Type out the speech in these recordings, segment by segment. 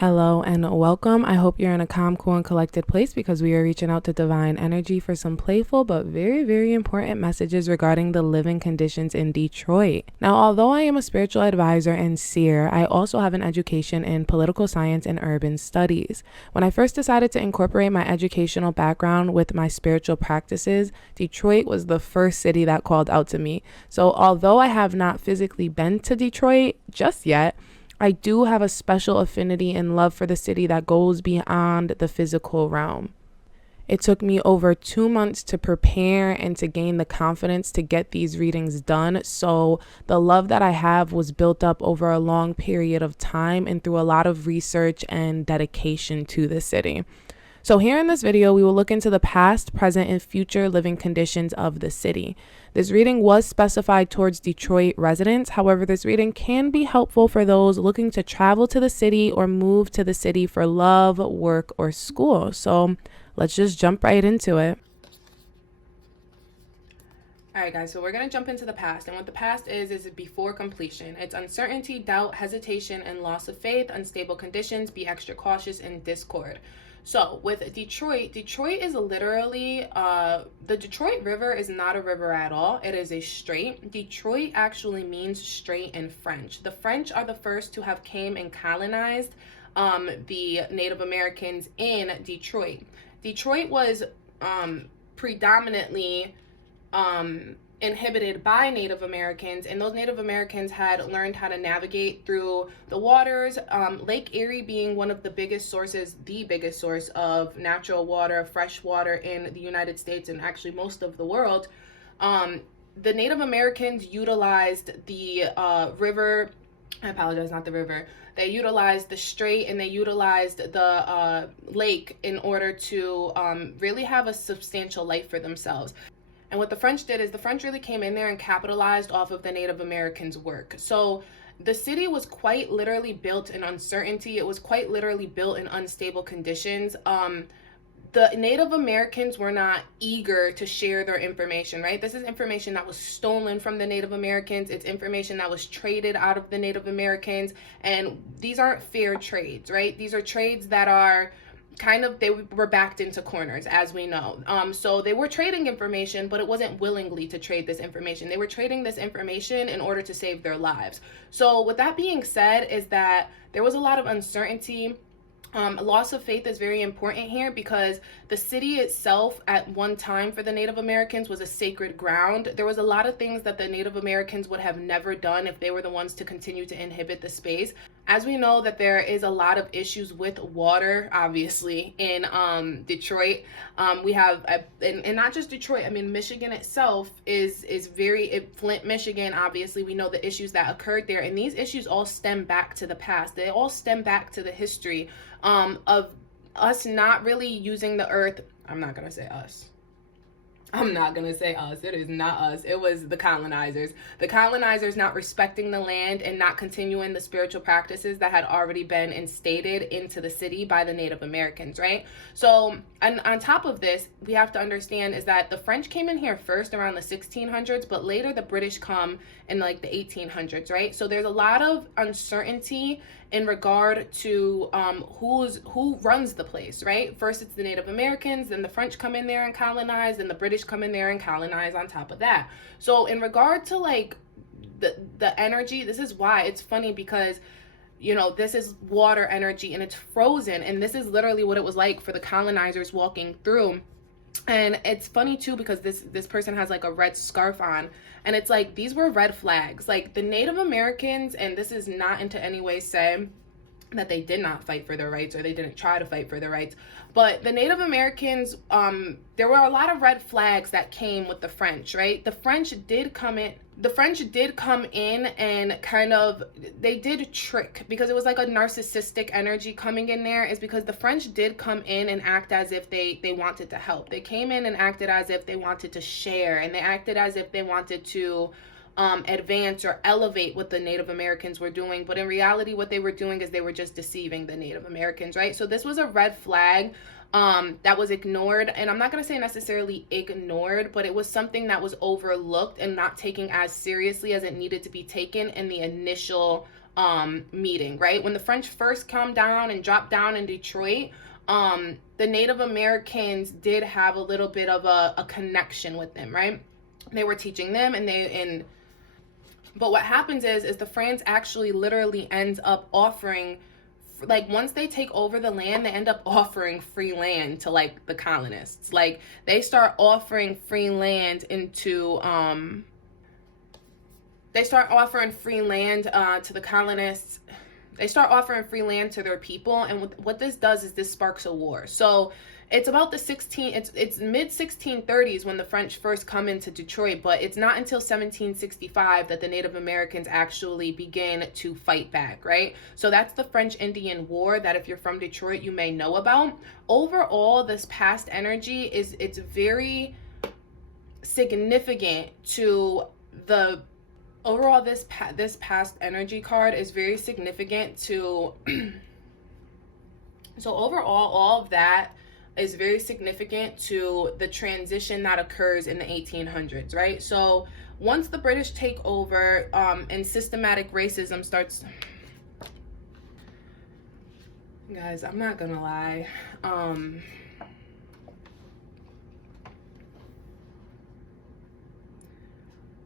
Hello and welcome. I hope you're in a calm, cool, and collected place because we are reaching out to divine energy for some playful but very, very important messages regarding the living conditions in Detroit. Now, although I am a spiritual advisor and seer, I also have an education in political science and urban studies. When I first decided to incorporate my educational background with my spiritual practices, Detroit was the first city that called out to me. So although I have not physically been to Detroit just yet, I do have a special affinity and love for the city that goes beyond the physical realm. It took me over 2 months to prepare and to gain the confidence to get these readings done. So the love that I have was built up over a long period of time and through a lot of research and dedication to the city. So here in this video, we will look into the past, present, and future living conditions of the city. This reading was specified towards Detroit residents. However, this reading can be helpful for those looking to travel to the city or move to the city for love, work, or school. So let's just jump right into it. All right, guys, so we're going to jump into the past. And what the past is before completion. It's uncertainty, doubt, hesitation, and loss of faith, unstable conditions, be extra cautious, and discord. So with Detroit is literally, the Detroit River is not a river at all. It is a strait. Detroit actually means strait in French. The French are the first to have came and colonized the Native Americans in Detroit. Detroit was predominantly inhibited by Native Americans, and those Native Americans had learned how to navigate through the waters, Lake Erie being one of the biggest sources, the biggest source of natural water, fresh water in the United States and actually most of the world. The Native Americans utilized the river, I apologize, not the river. They utilized the strait and they utilized the lake in order to really have a substantial life for themselves. And what the French did is the French really came in there and capitalized off of the Native Americans' work. So the city was quite literally built in uncertainty. It was quite literally built in unstable conditions. The Native Americans were not eager to share their information, right? This is information that was stolen from the Native Americans. It's information that was traded out of the Native Americans. And these aren't fair trades, right? These are trades that are they were backed into corners, as we know. So they were trading information, but it wasn't willingly to trade this information. They were trading this information in order to save their lives. So with that being said, is that there was a lot of uncertainty. Loss of faith is very important here because the city itself at one time for the Native Americans was a sacred ground. There was a lot of things that the Native Americans would have never done if they were the ones to continue to inhibit the space. As we know that there is a lot of issues with water, obviously, in Detroit. We have, and not just Detroit, I mean, Michigan itself is Flint, Michigan, obviously, we know the issues that occurred there. And these issues all stem back to the past. They all stem back to the history of us not really using the earth. I'm not going to say us. It is not us. It was the colonizers. The colonizers not respecting the land and not continuing the spiritual practices that had already been instated into the city by the Native Americans, right? So, and on top of this, we have to understand is that the French came in here first around the 1600s, but later the British come in like the 1800s, right? So there's a lot of uncertainty in regard to who runs the place, right? First it's the Native Americans, then the French come in there and colonize, then the British come in there and colonize on top of that. So in regard to like the energy, this is why it's funny because this is water energy and it's frozen, and this is literally what it was like for the colonizers walking through. And it's funny too because this person has like a red scarf on, and it's like these were red flags. Like the Native Americans, and this is not into any way say that they did not fight for their rights or they didn't try to fight for their rights, but the Native Americans, there were a lot of red flags that came with the French, right? The French did come in and kind of, they did trick, because it was like a narcissistic energy coming in there, is because the French did come in and act as if they wanted to help. They came in and acted as if they wanted to share, and they acted as if they wanted to advance or elevate what the Native Americans were doing. But in reality, what they were doing is they were just deceiving the Native Americans, right? So this was a red flag that was ignored. And I'm not going to say necessarily ignored, but it was something that was overlooked and not taken as seriously as it needed to be taken in the initial meeting, right? When the French first come down and dropped down in Detroit, the Native Americans did have a little bit of a connection with them, right? They were teaching them, but what happens is the France actually literally ends up offering, like, once they take over the land, they end up offering free land to, like, the colonists. Like, they start offering free land into, they start offering free land to the colonists. They start offering free land to their people, and what this does is this sparks a war. So it's about it's mid 1630s when the French first come into Detroit, but it's not until 1765 that the Native Americans actually begin to fight back, right? So that's the French-Indian War that, if you're from Detroit, you may know about. Overall, this past energy it's very significant to the overall. This past energy card is very significant to so overall, all of that is very significant to the transition that occurs in the 1800s, right? So once the British take over and systematic racism starts, guys, I'm not gonna lie,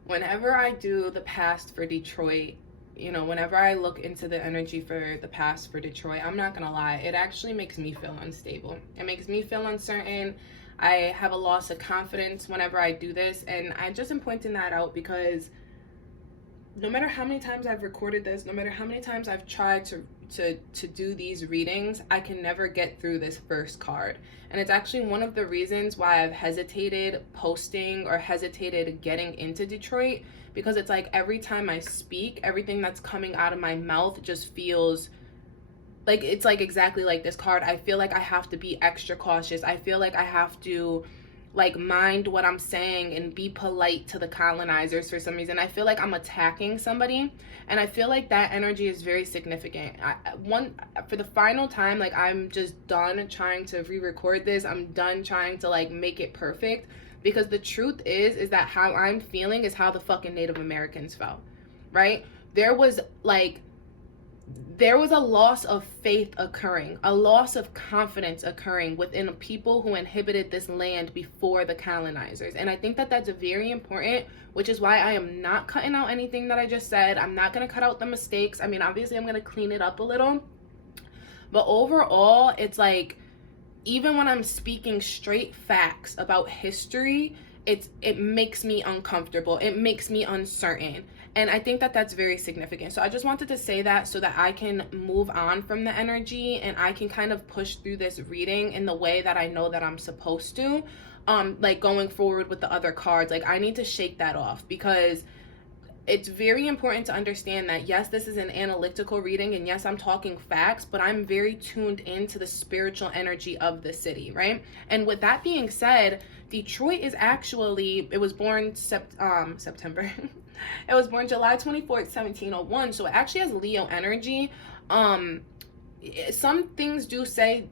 whenever I do the past for Detroit, you know, whenever I look into the energy for the past for Detroit, I'm not gonna lie, it actually makes me feel unstable. It makes me feel uncertain. I have a loss of confidence whenever I do this, and I just am pointing that out because no matter how many times I've recorded this, no matter how many times I've tried to do these readings, I can never get through this first card. And it's actually one of the reasons why I've hesitated posting or hesitated getting into Detroit, because it's like every time I speak, everything that's coming out of my mouth just feels like, it's like exactly like this card. I feel like I have to be extra cautious. I feel like I have to like mind what I'm saying and be polite to the colonizers for some reason. I feel like I'm attacking somebody, and I feel like that energy is very significant. For the final time, like, I'm just done trying to re-record this. I'm done trying to like make it perfect, because the truth is that how I'm feeling is how the fucking Native Americans felt, right? There was a loss of faith occurring, a loss of confidence occurring within people who inhabited this land before the colonizers. And I think that that's very important, which is why I am not cutting out anything that I just said. I'm not going to cut out the mistakes. I mean, obviously I'm going to clean it up a little, but overall, it's like, even when I'm speaking straight facts about history, it makes me uncomfortable. It makes me uncertain. And I think that that's very significant. So I just wanted to say that so that I can move on from the energy and I can kind of push through this reading in the way that I know that I'm supposed to. Like going forward with the other cards, like I need to shake that off, because it's very important to understand that, yes, this is an analytical reading, and yes, I'm talking facts, but I'm very tuned into the spiritual energy of the city, right? And with that being said, Detroit is actually, it was born September. It was born July 24th, 1701. So it actually has Leo energy. Some things do say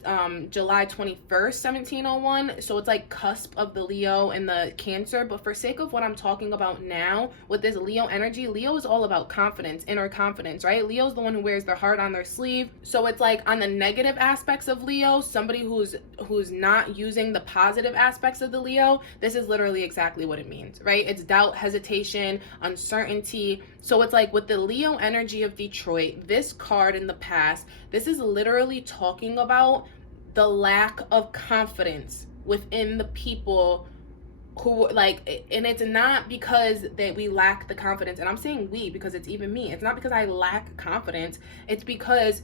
July 21st, 1701. So it's like cusp of the Leo and the Cancer. But for sake of what I'm talking about now with this Leo energy, Leo is all about confidence, inner confidence, right? Leo's the one who wears their heart on their sleeve. So it's like on the negative aspects of Leo, somebody who's not using the positive aspects of the Leo, this is literally exactly what it means, right? It's doubt, hesitation, uncertainty. So it's like with the Leo energy of Detroit, this card in the past, this is literally talking about the lack of confidence within the people who, like, and it's not because that we lack the confidence, and I'm saying we because it's even me. It's not because I lack confidence. It's because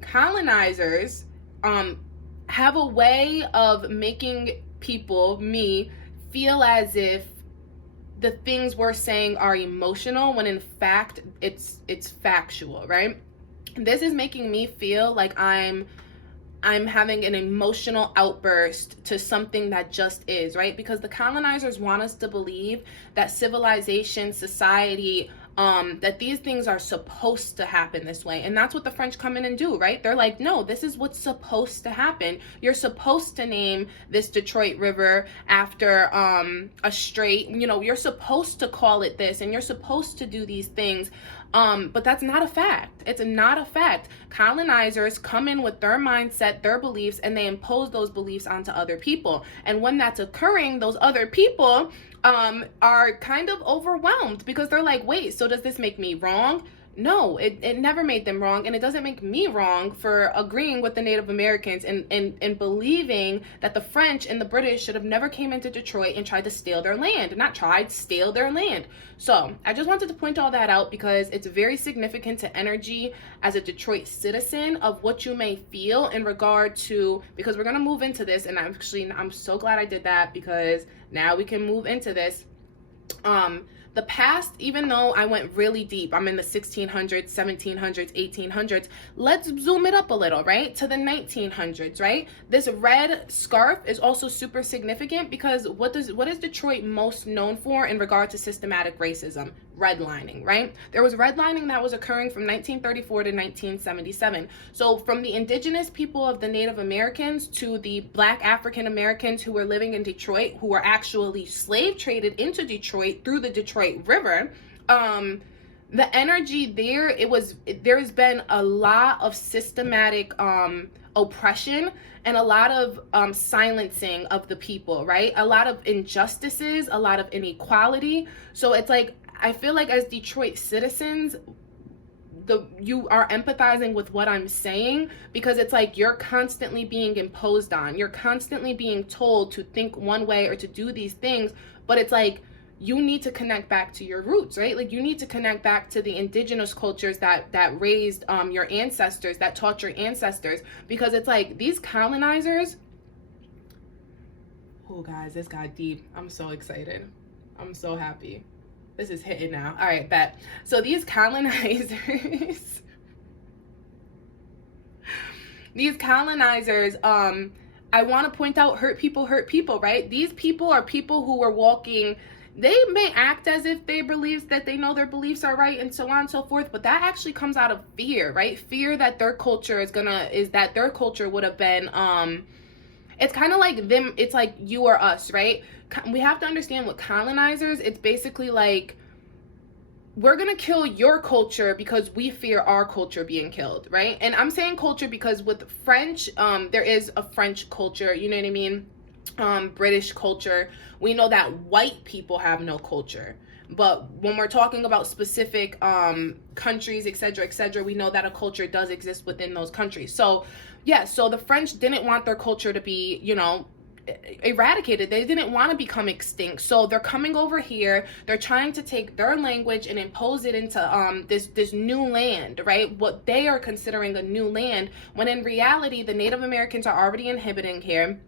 colonizers have a way of making people, me, feel as if the things we're saying are emotional when in fact it's factual, right? This is making me feel like I'm having an emotional outburst to something that just is, right? Because the colonizers want us to believe that civilization, society, that these things are supposed to happen this way. And that's what the French come in and do, right? They're like, no, this is what's supposed to happen. You're supposed to name this Detroit River after a strait. You know, you're supposed to call it this, and you're supposed to do these things. But that's not a fact. It's not a fact. Colonizers come in with their mindset, their beliefs, and they impose those beliefs onto other people. And when that's occurring, those other people are kind of overwhelmed because they're like, wait, so does this make me wrong? No, it never made them wrong, and it doesn't make me wrong for agreeing with the Native Americans and believing that the French and the British should have never came into Detroit and tried to steal their land. Not tried, steal their land. So I just wanted to point all that out because it's very significant to energy as a Detroit citizen of what you may feel in regard to, because we're going to move into this, and I'm so glad I did that because now we can move into this. The past, even though I went really deep, I'm in the 1600s, 1700s, 1800s, let's zoom it up a little, right? To the 1900s, right? This red scarf is also super significant because what is Detroit most known for in regard to systematic racism? Redlining, right? There was redlining that was occurring from 1934 to 1977. So from the indigenous people of the Native Americans to the Black African Americans who were living in Detroit, who were actually slave traded into Detroit through the Detroit River, the energy there, there's been a lot of systematic oppression and a lot of silencing of the people, right? A lot of injustices, a lot of inequality. So it's like, I feel like as Detroit citizens, you are empathizing with what I'm saying because it's like you're constantly being imposed on. You're constantly being told to think one way or to do these things, but it's like you need to connect back to your roots, right? Like you need to connect back to the indigenous cultures that raised your ancestors, that taught your ancestors, because it's like these colonizers. Oh, guys, this got deep. I'm so excited. I'm so happy. This is hitting now. All right, bet. So these colonizers, I want to point out hurt people, right? These people are people who were walking, they may act as if they believe that they know their beliefs are right and so on and so forth, but that actually comes out of fear, right? Fear that their culture their culture would have been, it's kind of like them, it's like you or us, right? We have to understand with colonizers, it's basically like, we're going to kill your culture because we fear our culture being killed, right? And I'm saying culture because with French, there is a French culture, you know what I mean? British culture. We know that white people have no culture. But when we're talking about specific countries, etc., we know that a culture does exist within those countries. So, yeah, so the French didn't want their culture to be, eradicated. They didn't want to become extinct. So they're coming over here. They're trying to take their language and impose it into this new land, right? What they are considering a new land, when in reality, the Native Americans are already inhabiting here,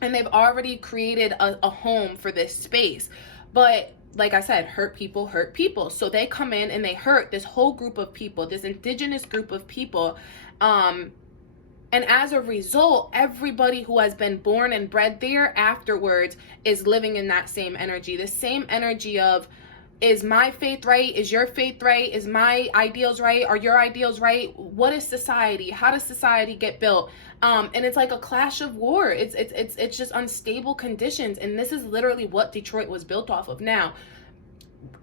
and they've already created a home for this space. But like I said, hurt people. So they come in and they hurt this whole group of people, this indigenous group of people. And as a result, everybody who has been born and bred there afterwards is living in that same energy. The same energy of, is my faith right? Is your faith right? Is my ideals right? Are your ideals right? What is society? How does society get built? And it's like a clash of war. It's just unstable conditions. And this is literally what Detroit was built off of. Now,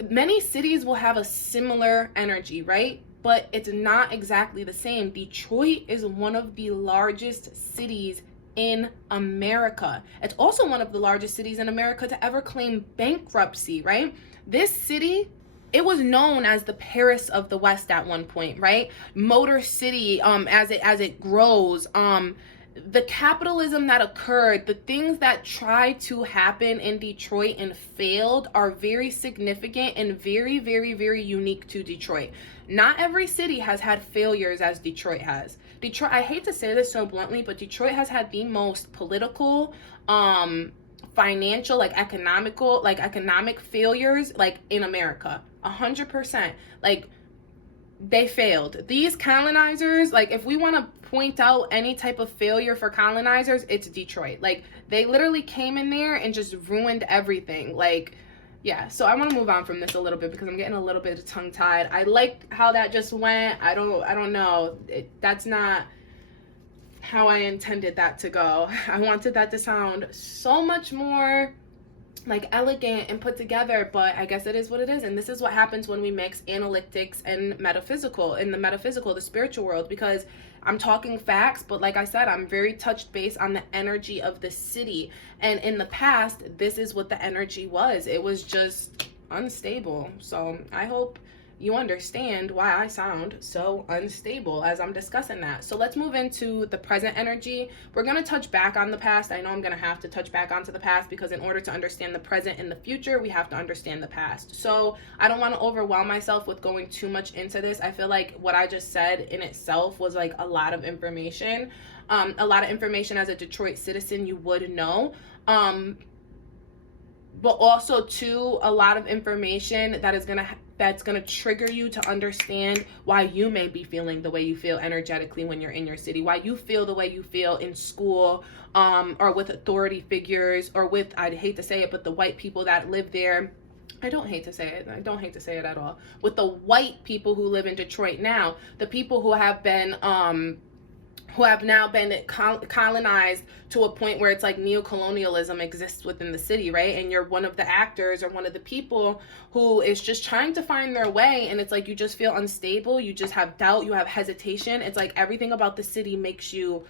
many cities will have a similar energy, right? But it's not exactly the same. Detroit is one of the largest cities in America. It's also one of the largest cities in America to ever claim bankruptcy, right? This city, it was known as the Paris of the West at one point, right? Motor City, as it grows, the capitalism that occurred, the things that tried to happen in Detroit and failed are very significant and very, very, very unique to Detroit. Not every city has had failures as Detroit has. Detroit, I hate to say this so bluntly, but Detroit has had the most political, financial, economic failures, in America. 100%. They failed. These colonizers, if we want to point out any type of failure for colonizers, it's Detroit. They literally came in there and just ruined everything. Yeah, so I want to move on from this a little bit because I'm getting a little bit tongue-tied. I like how that just went. I don't know. That's not how I intended that to go. I wanted that to sound so much more like elegant and put together, but I guess it is what it is. And this is what happens when we mix analytics and metaphysical, in the metaphysical, the spiritual world, because I'm talking facts, but like I said, I'm very touched base on the energy of the city. And in the past, this is what the energy was. It was just unstable. So I hope you understand why I sound so unstable as I'm discussing that. So let's move into the present energy. We're going to touch back on the past. I know I'm going to have to touch back onto the past, because in order to understand the present and the future, we have to understand the past. So I don't want to overwhelm myself with going too much into this. I feel like what I just said in itself was like a lot of information. A lot of information as a Detroit citizen you would know. But also too, a lot of information that is that's gonna trigger you to understand why you may be feeling the way you feel energetically when you're in your city, why you feel the way you feel in school, or with authority figures, or with, I'd hate to say it, but the white people that live there. I don't hate to say it. I don't hate to say it at all. With the white people who live in Detroit now, the people who have now been colonized to a point where it's like neocolonialism exists within the city, right? And you're one of the actors or one of the people who is just trying to find their way, and it's like you just feel unstable, you just have doubt, you have hesitation. It's like everything about the city makes you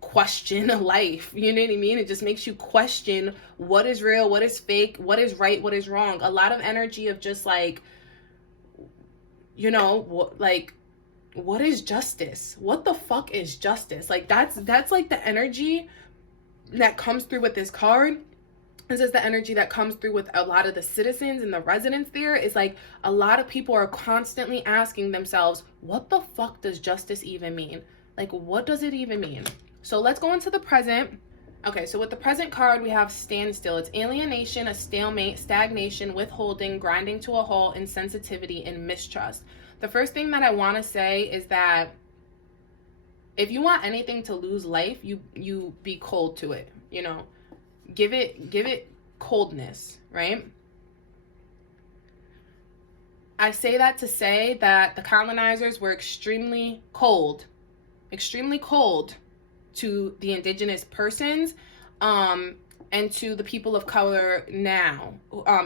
question life, you know what I mean? It just makes you question what is real, what is fake, what is right, what is wrong. A lot of energy of just like, you know, like, what is justice? What the fuck is justice? Like that's like the energy that comes through with this card. This is the energy that comes through with a lot of the citizens and the residents there. Is like a lot of people are constantly asking themselves, what the fuck does justice even mean? Like, what does it even mean? So let's go into the present. Okay, so with the present card, we have standstill. It's alienation, a stalemate, stagnation, withholding, grinding to a halt, insensitivity, and mistrust. The first thing that I want to say is that if you want anything to lose life, you be cold to it, you know. Give it coldness, right? I say that to say that the colonizers were extremely cold to the indigenous persons, and to the people of color now,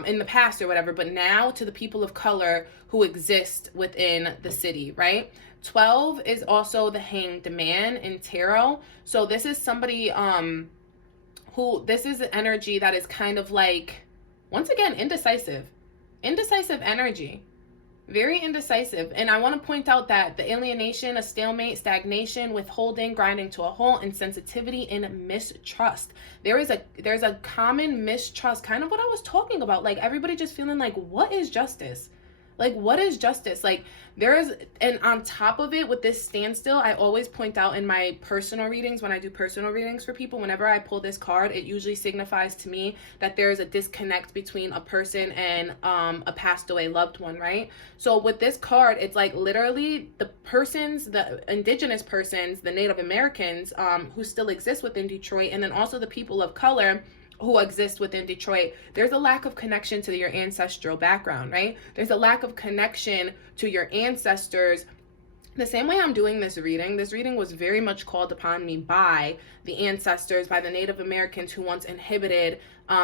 in the past or whatever, but now to the people of color who exist within the city, right? 12 is also the hanged man in tarot. So this is somebody this is an energy that is kind of like, once again, indecisive energy. Very indecisive. And I want to point out that the alienation, a stalemate, stagnation, withholding, grinding to a halt, insensitivity, and mistrust. There's a common mistrust, kind of what I was talking about. Like everybody just feeling like, what is justice? Like, what is justice? Like there is, and on top of it with this standstill, I always point out in my personal readings, when I do personal readings for people, whenever I pull this card, it usually signifies to me that there is a disconnect between a person and a passed away loved one, right? So with this card, it's like literally the indigenous persons, the Native Americans who still exist within Detroit, and then also the people of color who exist within Detroit. There's a lack of connection to your ancestral background, right? There's a lack of connection to your ancestors. The same way I'm doing this reading was very much called upon me by the ancestors, by the Native Americans who once inhabited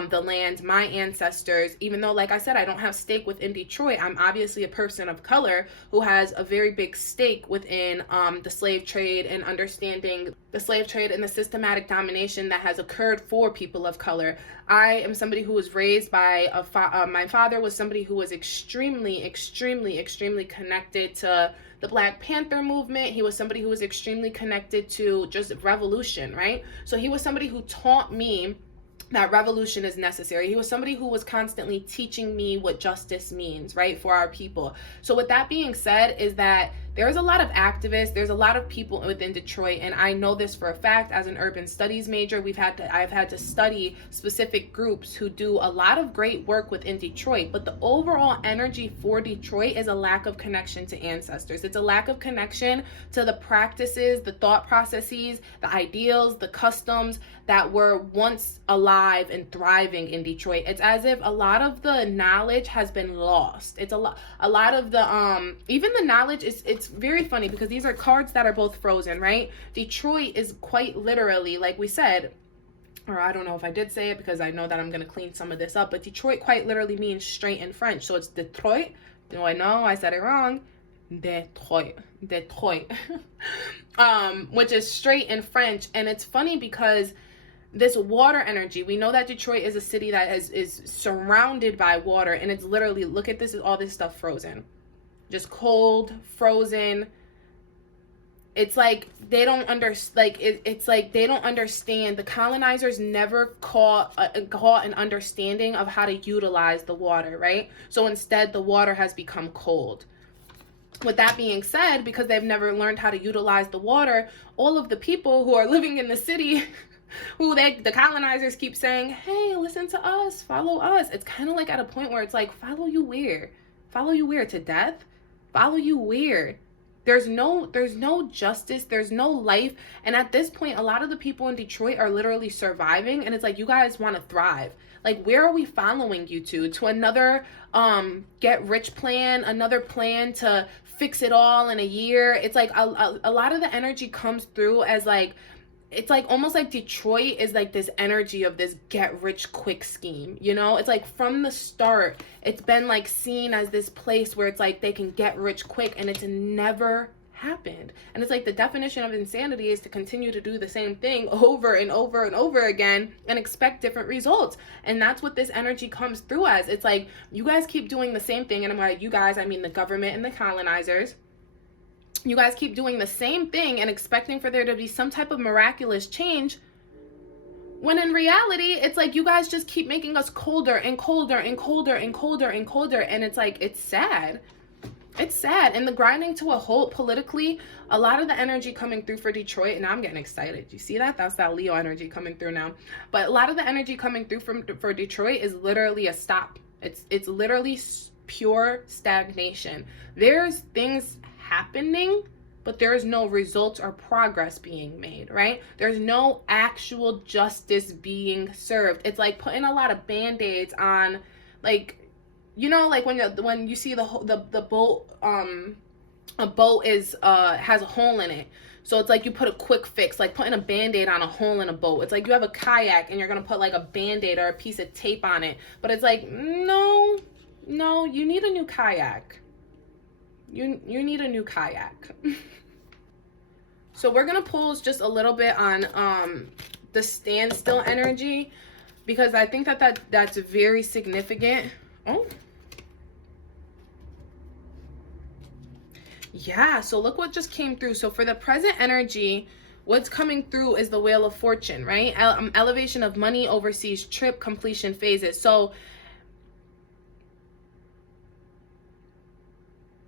the land, my ancestors. Even though, like I said, I don't have stake within Detroit, I'm obviously a person of color who has a very big stake within the slave trade, and understanding the slave trade and the systematic domination that has occurred for people of color. I am somebody who was raised by my father was somebody who was extremely connected to the Black Panther movement. He was somebody who was extremely connected to just revolution, right? So he was somebody who taught me that revolution is necessary. He was somebody who was constantly teaching me what justice means, right, for our people. So with that being said, is that there's a lot of activists, there's a lot of people within Detroit, and I know this for a fact as an urban studies major. I've had to study specific groups who do a lot of great work within Detroit, but the overall energy for Detroit is a lack of connection to ancestors. It's a lack of connection to the practices, the thought processes, the ideals, the customs that were once alive and thriving in Detroit. It's as if a lot of the knowledge has been lost. It's a lot of the even the knowledge is, it's very funny because these are cards that are both frozen, right? Detroit is quite literally, like we said, or I don't know if I did say it because I know that I'm going to clean some of this up, but Detroit quite literally means straight in French. So it's Detroit. No, I know I said it wrong. Detroit. Which is straight in French. And it's funny because this water energy, we know that Detroit is a city that is surrounded by water, and it's literally, look at this, all this stuff frozen, just cold, frozen. It's like they don't it's like they don't understand. The colonizers never caught an understanding of how to utilize the water, right? So instead, the water has become cold. With that being said, because they've never learned how to utilize the water, all of the people who are living in the city, the colonizers keep saying, hey, listen to us, follow us. It's kind of like at a point where it's like, follow you where? Follow you where? To death? Follow you where? There's no justice, there's no life. And at this point, a lot of the people in Detroit are literally surviving, and it's like, you guys want to thrive. Like, where are we following you to? To another get rich plan, another plan to fix it all in a year? It's like a lot of the energy comes through as like, it's like almost like Detroit is like this energy of this get rich quick scheme, you know? It's like from the start, it's been like seen as this place where it's like they can get rich quick, and it's never happened. And it's like the definition of insanity is to continue to do the same thing over and over and over again and expect different results. And that's what this energy comes through as. It's like, you guys keep doing the same thing. And I'm like, you guys, I mean the government and the colonizers. You guys keep doing the same thing and expecting for there to be some type of miraculous change, when in reality, it's like you guys just keep making us colder and colder and colder and colder and colder. And it's like, it's sad. It's sad. And the grinding to a halt politically, a lot of the energy coming through for Detroit, and I'm getting excited. You see that? That's that Leo energy coming through now. But a lot of the energy coming through for Detroit is literally a stop. It's literally pure stagnation. There's things happening, but there is no results or progress being made, right? There's no actual justice being served. It's like putting a lot of Band-Aids on, like, you know, like when you see the boat, a boat is has a hole in it. So it's like you put a quick fix, like putting a Band-Aid on a hole in a boat. It's like you have a kayak and you're gonna put like a Band-Aid or a piece of tape on it. But it's like, no, you need a new kayak. You need a new kayak. So we're gonna pause just a little bit on the standstill energy, because I think that's very significant. Oh, yeah, so look what just came through. So for the present energy, what's coming through is the Wheel of Fortune, right? Elevation of money, overseas trip, completion phases. So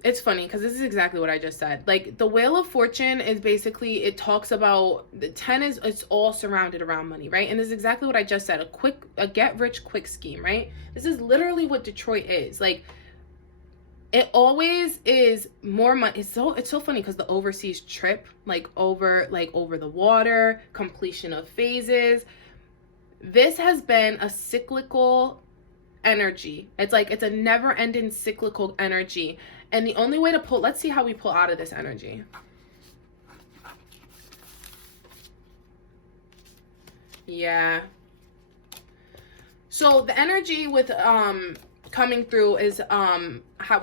it's funny because this is exactly what I just said. Like, the Wheel of Fortune is basically, it talks about the 10 is, it's all surrounded around money, right? And this is exactly what I just said, a get rich quick scheme, right? This is literally what Detroit is. Like, it always is more money. It's so funny because the overseas trip, like over the water, completion of phases. This has been a cyclical energy. It's like, it's a never ending cyclical energy. And the only way to pull, let's see how we pull out of this energy. Yeah. So the energy with coming through is when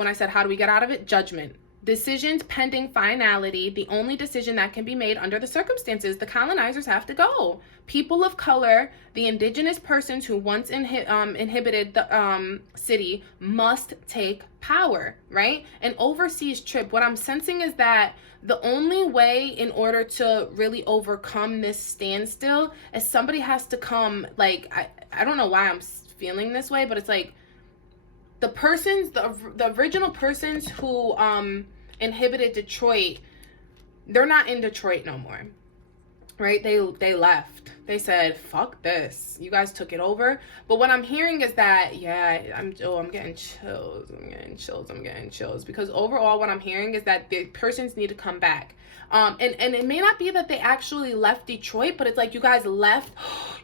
I said how do we get out of it? Judgment. Decisions pending finality. The only decision that can be made under the circumstances. The colonizers have to go. People of color, the indigenous persons who once inhibited the city must take power, right? An overseas trip, what I'm sensing is that the only way in order to really overcome this standstill is somebody has to come, like, I don't know why I'm feeling this way, but it's like the persons, the original persons who inhibited Detroit, they're not in Detroit no more, right? They left. They said, fuck this, you guys took it over. But what I'm hearing is that, yeah, I'm getting chills because overall what I'm hearing is that the persons need to come back. And it may not be that they actually left Detroit, but it's like you guys left.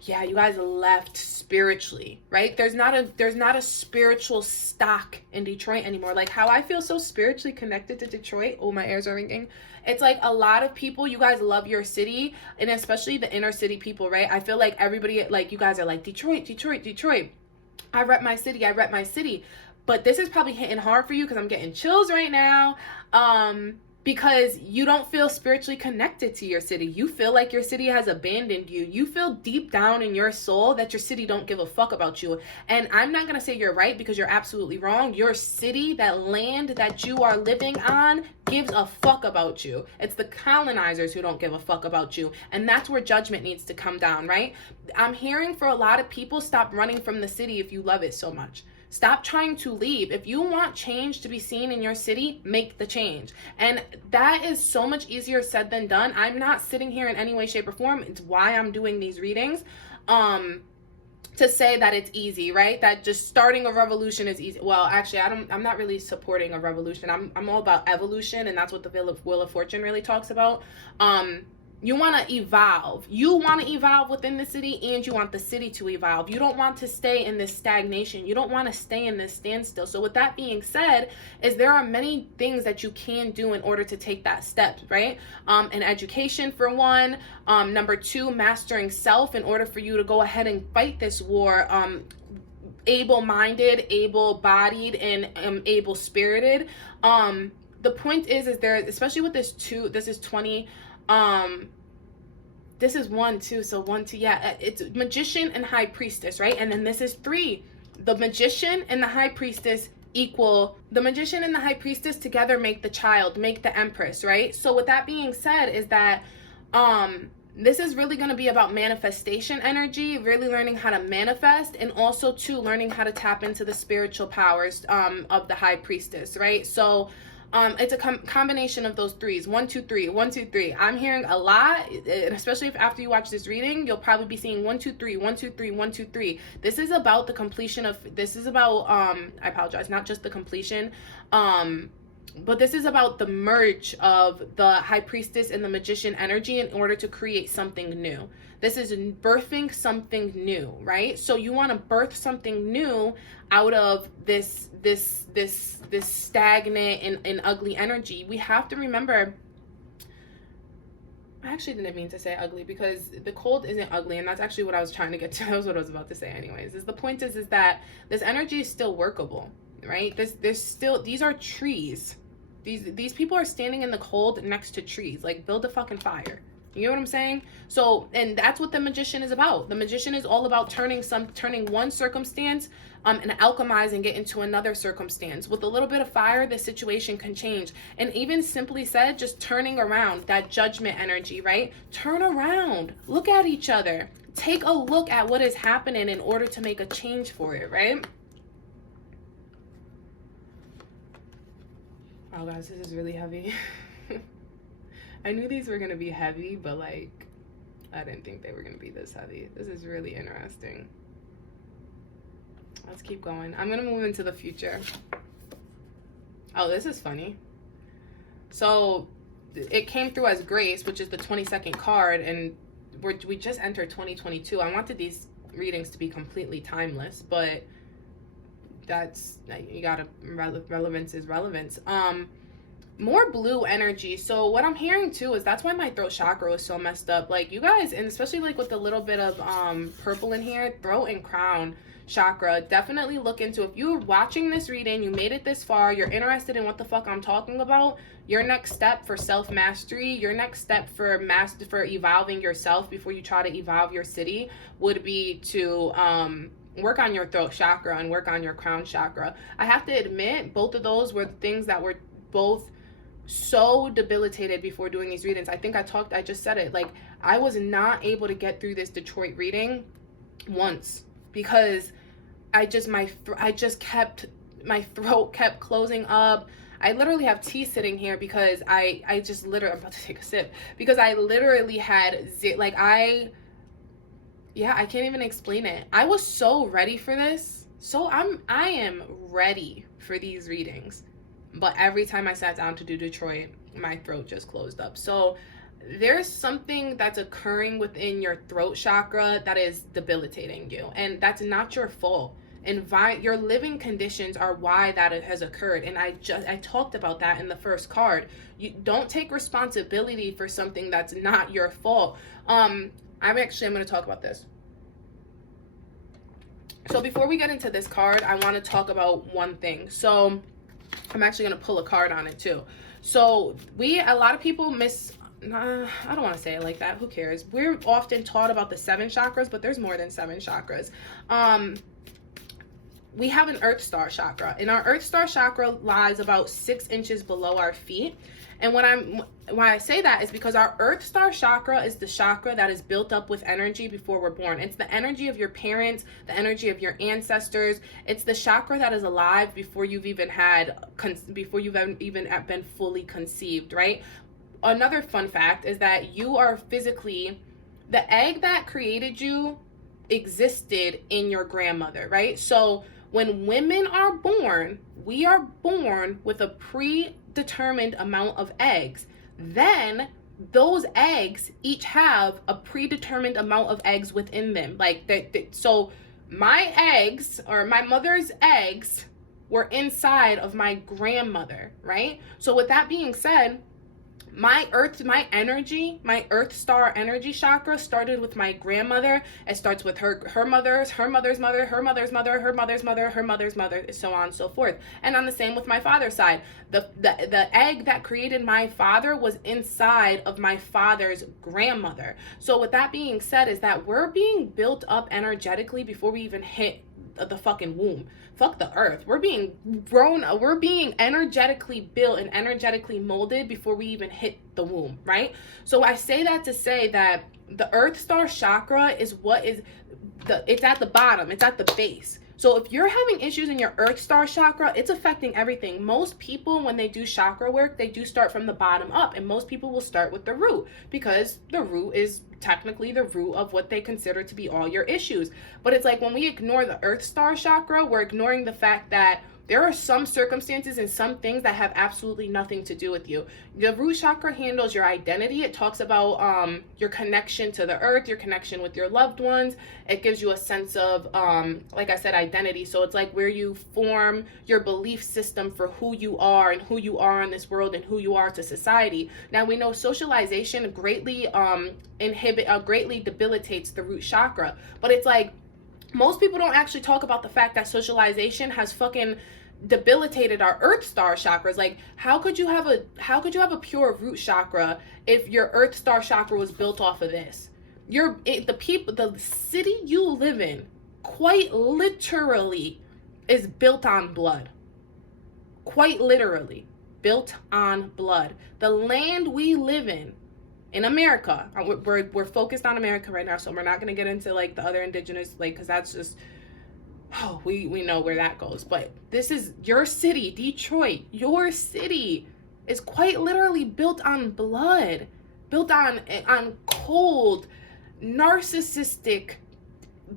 Yeah, you guys left spiritually, right? There's not a spiritual stock in Detroit anymore. Like how I feel so spiritually connected to Detroit. Oh, my ears are ringing. It's like a lot of people, you guys love your city, and especially the inner city people, right? I feel like everybody, like, you guys are like, Detroit, Detroit, Detroit. I rep my city, I rep my city. But this is probably hitting hard for you because I'm getting chills right now. Because you don't feel spiritually connected to your city. You feel like your city has abandoned you. You feel deep down in your soul that your city don't give a fuck about you. And I'm not going to say you're right, because you're absolutely wrong. Your city, that land that you are living on, gives a fuck about you. It's the colonizers who don't give a fuck about you. And that's where judgment needs to come down, right? I'm hearing for a lot of people, stop running from the city if you love it so much. Stop trying to leave. If you want change to be seen in your city, make the change. And that is so much easier said than done. I'm not sitting here in any way, shape, or form. It's why I'm doing these readings. To say that it's easy, right? That just starting a revolution is easy. Well, actually, I'm not really supporting a revolution. I'm all about evolution, and that's what the Wheel of Fortune really talks about. You want to evolve. You want to evolve within the city, and you want the city to evolve. You don't want to stay in this stagnation. You don't want to stay in this standstill. So with that being said, there are many things that you can do in order to take that step, right? And education, for one. Number two, mastering self in order for you to go ahead and fight this war. Able-minded, able-bodied, and able-spirited. The point is there, especially with this is 20. This is 1, 2, so 1, 2, yeah, it's magician and high priestess, right? And then this is 3. The magician and the high priestess equal, the magician and the high priestess together make the child, make the empress, right? So with that being said, is that this is really going to be about manifestation energy, really learning how to manifest, and also too learning how to tap into the spiritual powers of the high priestess, right? So it's a combination of those 3s. 1, 2, 3, 1, 2, 3. I'm hearing a lot, and especially if after you watch this reading, you'll probably be seeing 1, 2, 3, 1, 2, 3, 1, 2, 3. This is about the completion of, this is about, I apologize, not just the completion, but this is about the merge of the high priestess and the magician energy in order to create something new. This is birthing something new, right? So you want to birth something new out of this stagnant and ugly energy. We have to remember, I actually didn't mean to say ugly, because the cold isn't ugly, and that's actually what I was trying to get to. That was what I was about to say anyways. The point is that this energy is still workable, right? These are trees. These people are standing in the cold next to trees. Like, build a fucking fire. You know what I'm saying? So, and that's what the magician is about. The magician is all about turning one circumstance and alchemize and get into another circumstance. With a little bit of fire, the situation can change. And even simply said, just turning around, that judgment energy, right? Turn around, look at each other, take a look at what is happening in order to make a change for it, right? Oh guys, this is really heavy. I knew these were going to be heavy, but like, I didn't think they were going to be this heavy. This is really interesting. Let's keep going. I'm going to move into the future. Oh, this is funny. So it came through as Grace, which is the 22nd card, and we just entered 2022. I wanted these readings to be completely timeless, but that's, you gotta, relevance is relevance. More blue energy. So what I'm hearing too is that's why my throat chakra was so messed up. Like, you guys, and especially like with a little bit of purple in here, throat and crown chakra, definitely look into. If you're watching this reading, you made it this far, you're interested in what the fuck I'm talking about, your next step for self-mastery, your next step for evolving yourself before you try to evolve your city would be to work on your throat chakra and work on your crown chakra. I have to admit, both of those were things that were both so debilitated before doing these readings. I think I just said it, like, I was not able to get through this Detroit reading once because my throat kept closing up. I literally have tea sitting here because I just literally, I'm about to take a sip, because I literally had I can't even explain it. I was so ready for this. So I am ready for these readings. But every time I sat down to do Detroit, my throat just closed up. So there's something that's occurring within your throat chakra that is debilitating you. And that's not your fault. your living conditions are why that it has occurred. And I talked about that in the first card. You don't take responsibility for something that's not your fault. I'm going to talk about this. So before we get into this card, I want to talk about one thing. So I'm actually going to pull a card on it too. So a lot of people I don't want to say it like that. Who cares? We're often taught about the 7 chakras, but there's more than 7 chakras. We have an Earth Star chakra, and our Earth Star chakra lies about 6 inches below our feet. And why I say that is because our Earth Star chakra is the chakra that is built up with energy before we're born. It's the energy of your parents, the energy of your ancestors. It's the chakra that is alive before you've even been fully conceived, right? Another fun fact is that you are physically, the egg that created you existed in your grandmother, right? So when women are born, we are born with a predetermined amount of eggs. Then those eggs each have a predetermined amount of eggs within them. So my eggs, or my mother's eggs, were inside of my grandmother, right? So with that being said, my Earth Star energy chakra started with my grandmother. It starts with her mother's mother, her mother's mother, her mother's mother, her mother's mother, so on and so forth. And on the same with my father's side. The egg that created my father was inside of my father's grandmother. So with that being said, is that we're being built up energetically before we even hit the fucking womb. Fuck the earth. We're being energetically built and energetically molded before we even hit the womb, right? So I say that to say that the Earth Star chakra is it's at the bottom, it's at the base. So if you're having issues in your Earth Star chakra, it's affecting everything. Most people, when they do chakra work, they do start from the bottom up, and most people will start with the root, because the root is technically the root of what they consider to be all your issues. But it's like when we ignore the Earth Star chakra, we're ignoring the fact that there are some circumstances and some things that have absolutely nothing to do with you. The root chakra handles your identity. It talks about your connection to the earth, your connection with your loved ones. It gives you a sense of, like I said, identity. So it's like where you form your belief system for who you are and who you are in this world and who you are to society. Now we know socialization greatly greatly debilitates the root chakra, but it's like most people don't actually talk about the fact that socialization has fucking debilitated our Earth Star chakras. Like, how could you have a pure root chakra if your Earth Star chakra was built off of this? The city you live in, quite literally, is built on blood. Quite literally, built on blood. The land we live in America, we're focused on America right now, so we're not going to get into like the other indigenous, like, because that's just, we know where that goes. But this is your city, Detroit. Your city is quite literally built on blood, built on cold, narcissistic,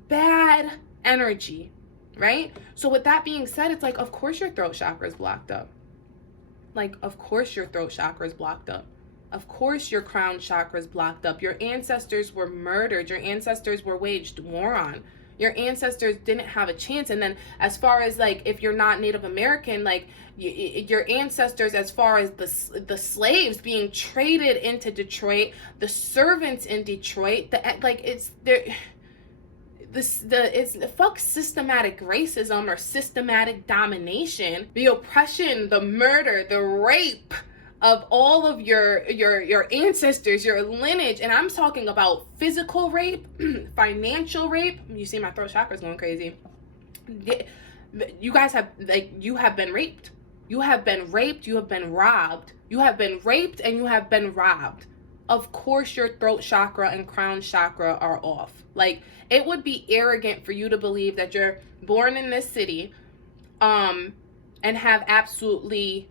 bad energy, right? So with that being said, it's like, of course your throat chakra is blocked up. Like, of course your throat chakra is blocked up. Of course your crown chakra is blocked up. Your ancestors were murdered. Your ancestors were waged war on. Your ancestors didn't have a chance. And then as far as like, if you're not Native American, like your ancestors, as far as the slaves being traded into Detroit, the servants in Detroit, it's fuck systematic racism or systematic domination, the oppression, the murder, the rape of all of your ancestors, your lineage. And I'm talking about physical rape, financial rape. You see my throat chakra's going crazy. You guys have, like, you have been raped. You have been raped. You have been robbed. You have been raped and you have been robbed. Of course your throat chakra and crown chakra are off. Like, it would be arrogant for you to believe that you're born in this city and have absolutely,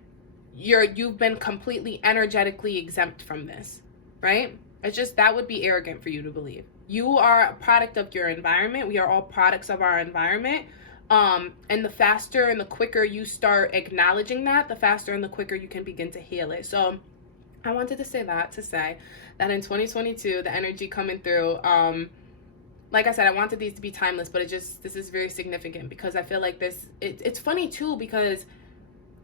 you've been completely energetically exempt from this, right? It's just, that would be arrogant for you to believe. You are a product of your environment. We are all products of our environment. And the faster and the quicker you start acknowledging that, the faster and the quicker you can begin to heal it. So I wanted to say that in 2022, the energy coming through, like I said, I wanted these to be timeless, but this is very significant because I feel like it's funny too, because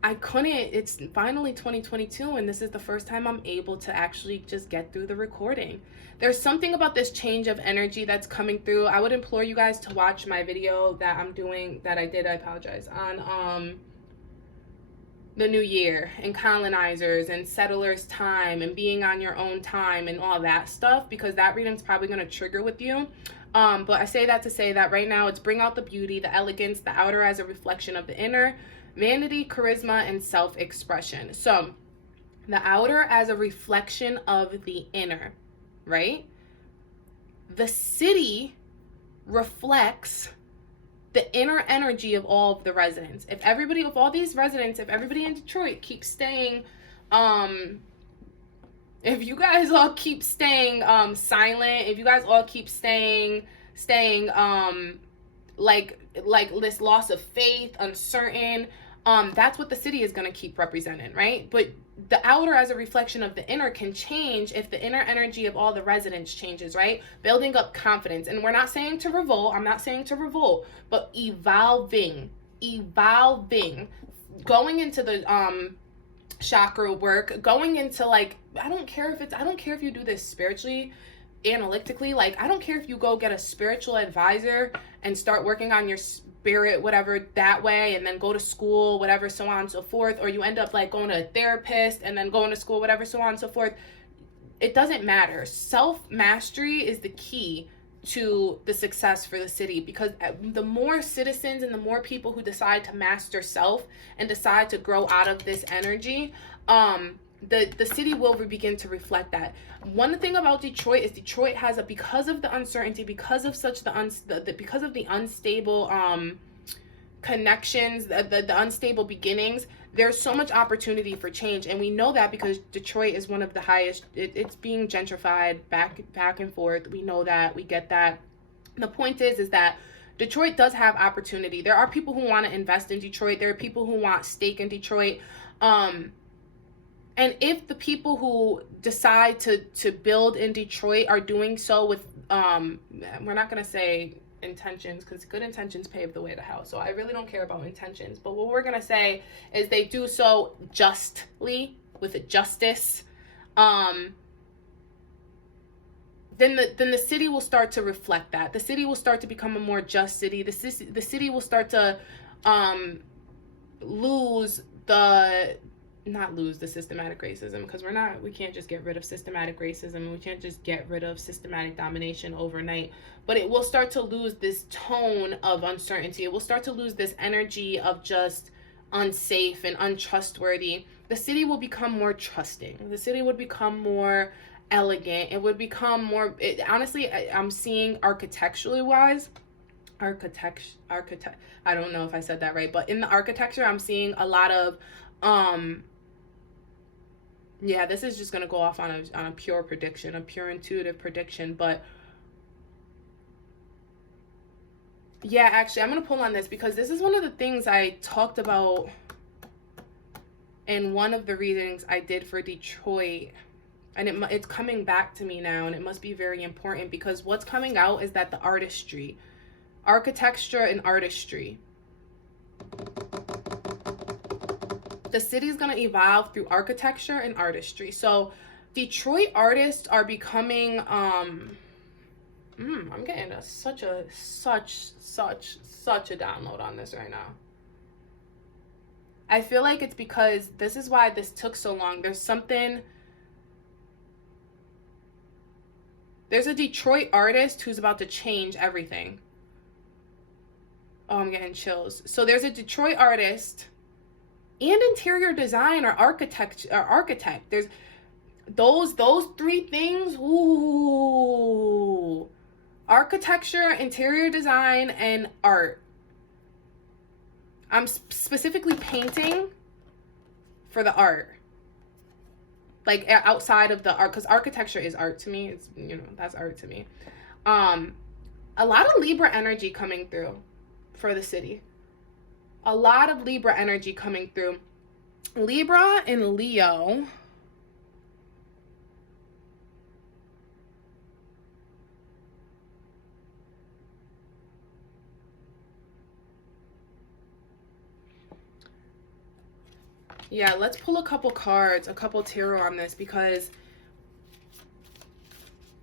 it's finally 2022 and this is the first time I'm able to actually just get through the recording. There's something about this change of energy that's coming through. I would implore you guys to watch my video that I apologize, on the new year and colonizers and settlers time and being on your own time and all that stuff, because that reading's probably going to trigger with you. But I say that to say that right now it's bring out the beauty, the elegance, the outer as a reflection of the inner, vanity, charisma, and self-expression. So the outer as a reflection of the inner, right? The city reflects the inner energy of all of the residents. If everybody in Detroit keeps staying, if you guys all keep staying silent, if you guys all keep staying like this loss of faith, uncertain, that's what the city is going to keep representing, right? But the outer as a reflection of the inner can change if the inner energy of all the residents changes, right? Building up confidence. And we're not saying to revolt. I'm not saying to revolt, but evolving, going into the chakra work, going into like, I don't care if you do this spiritually, analytically, like I don't care if you go get a spiritual advisor and start working on your spirit, whatever, that way, and then go to school, whatever, so on and so forth, or you end up like going to a therapist and then going to school, whatever, so on and so forth. It doesn't matter. Self-mastery is the key to the success for the city, because the more citizens and the more people who decide to master self and decide to grow out of this energy, the city will begin to reflect that. One thing about Detroit is Detroit has because of the uncertainty, because of because of the unstable connections, the unstable beginnings, there's so much opportunity for change. And we know that because Detroit is one of the highest, it's being gentrified back and forth. We know that, we get that. The point is that Detroit does have opportunity. There are people who want to invest in Detroit. There are people who want stake in Detroit. And if the people who decide to build in Detroit are doing so with, we're not going to say intentions, because good intentions pave the way to hell. So I really don't care about intentions. But what we're going to say is they do so justly, with justice, then the city will start to reflect that. The city will start to become a more just city. The city will start to not lose the systematic racism, because we can't just get rid of systematic racism. We can't just get rid of systematic domination overnight, but it will start to lose this tone of uncertainty. It will start to lose this energy of just unsafe and untrustworthy. The city will become more trusting. The city would become more elegant. It would become more, honestly, I'm seeing architecturally wise, I don't know if I said that right, but in the architecture, I'm seeing a lot of, yeah, this is just going to go off on a pure prediction, a pure intuitive prediction. But yeah, actually, I'm going to pull on this because this is one of the things I talked about in one of the readings I did for Detroit. And it's coming back to me now, and it must be very important, because what's coming out is that the artistry, architecture and artistry, the city is going to evolve through architecture and artistry. So Detroit artists are becoming, I'm getting such a download on this right now. I feel like it's because this is why this took so long. There's a Detroit artist who's about to change everything. Oh, I'm getting chills. So there's a Detroit artist and interior design or architect. There's those three things. Ooh. Architecture, interior design, and art. I'm specifically painting for the art. Like outside of the art, because architecture is art to me. It's, that's art to me. A lot of Libra energy coming through for the city. A lot of Libra energy coming through. Libra and Leo. Yeah, let's pull a couple cards, a couple tarot on this, because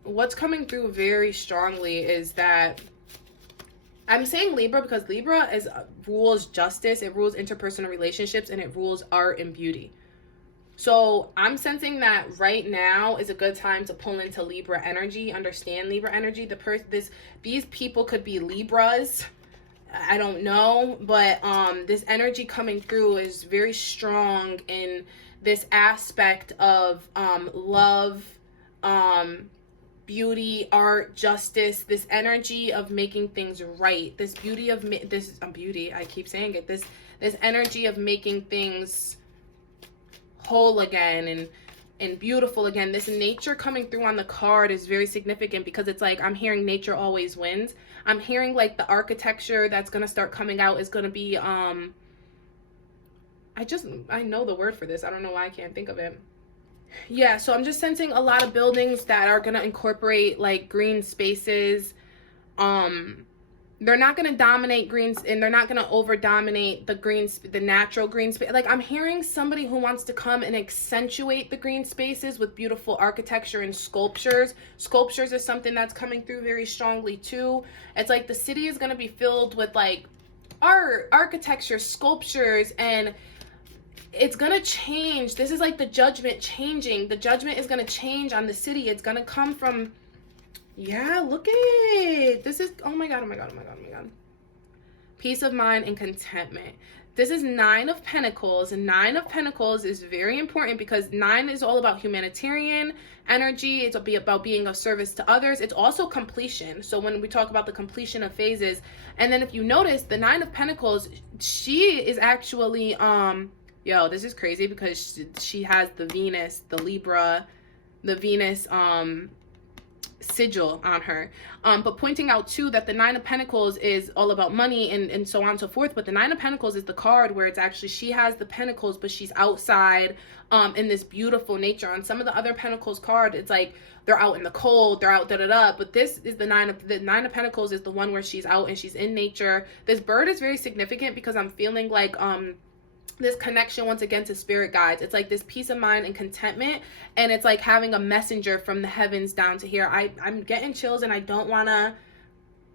what's coming through very strongly is that I'm saying Libra because Libra rules justice, it rules interpersonal relationships, and it rules art and beauty. So I'm sensing that right now is a good time to pull into Libra energy, understand Libra energy. These people could be Libras. I don't know, but this energy coming through is very strong in this aspect of love, beauty, art, justice, this energy of making things right, this beauty of beauty, I keep saying it, this energy of making things whole again and beautiful again. This nature coming through on the card is very significant because it's like I'm hearing nature always wins. I'm hearing like the architecture that's going to start coming out is going to be I know the word for this, I don't know why I can't think of it. Yeah, so I'm just sensing a lot of buildings that are going to incorporate like green spaces. They're not going to dominate greens, and they're not going to over dominate the natural green space. Like I'm hearing somebody who wants to come and accentuate the green spaces with beautiful architecture and sculptures. Sculptures is something that's coming through very strongly too. It's like the city is going to be filled with like art, architecture, sculptures, and it's going to change. This is like the judgment changing. The judgment is going to change on the city. It's going to come from, yeah, look at it. This is, oh my God, oh my God, oh my God, oh my God. Peace of mind and contentment. This is 9 of Pentacles, and 9 of Pentacles is very important because 9 is all about humanitarian energy. It's about being of service to others. It's also completion. So when we talk about the completion of phases, and then if you notice, the 9 of Pentacles, she is actually, yo, this is crazy because she has the Venus, the Libra, the Venus, sigil on her, but pointing out too that the 9 of Pentacles is all about money and so on and so forth, but the 9 of Pentacles is the card where it's actually she has the Pentacles but she's outside in this beautiful nature. On some of the other Pentacles card, it's like they're out in the cold, they're out but this is the 9 of Pentacles is the one where she's out and she's in nature. This bird is very significant because I'm feeling like this connection once again to spirit guides. It's like this peace of mind and contentment, and it's like having a messenger from the heavens down to here. I'm getting chills, and I don't want to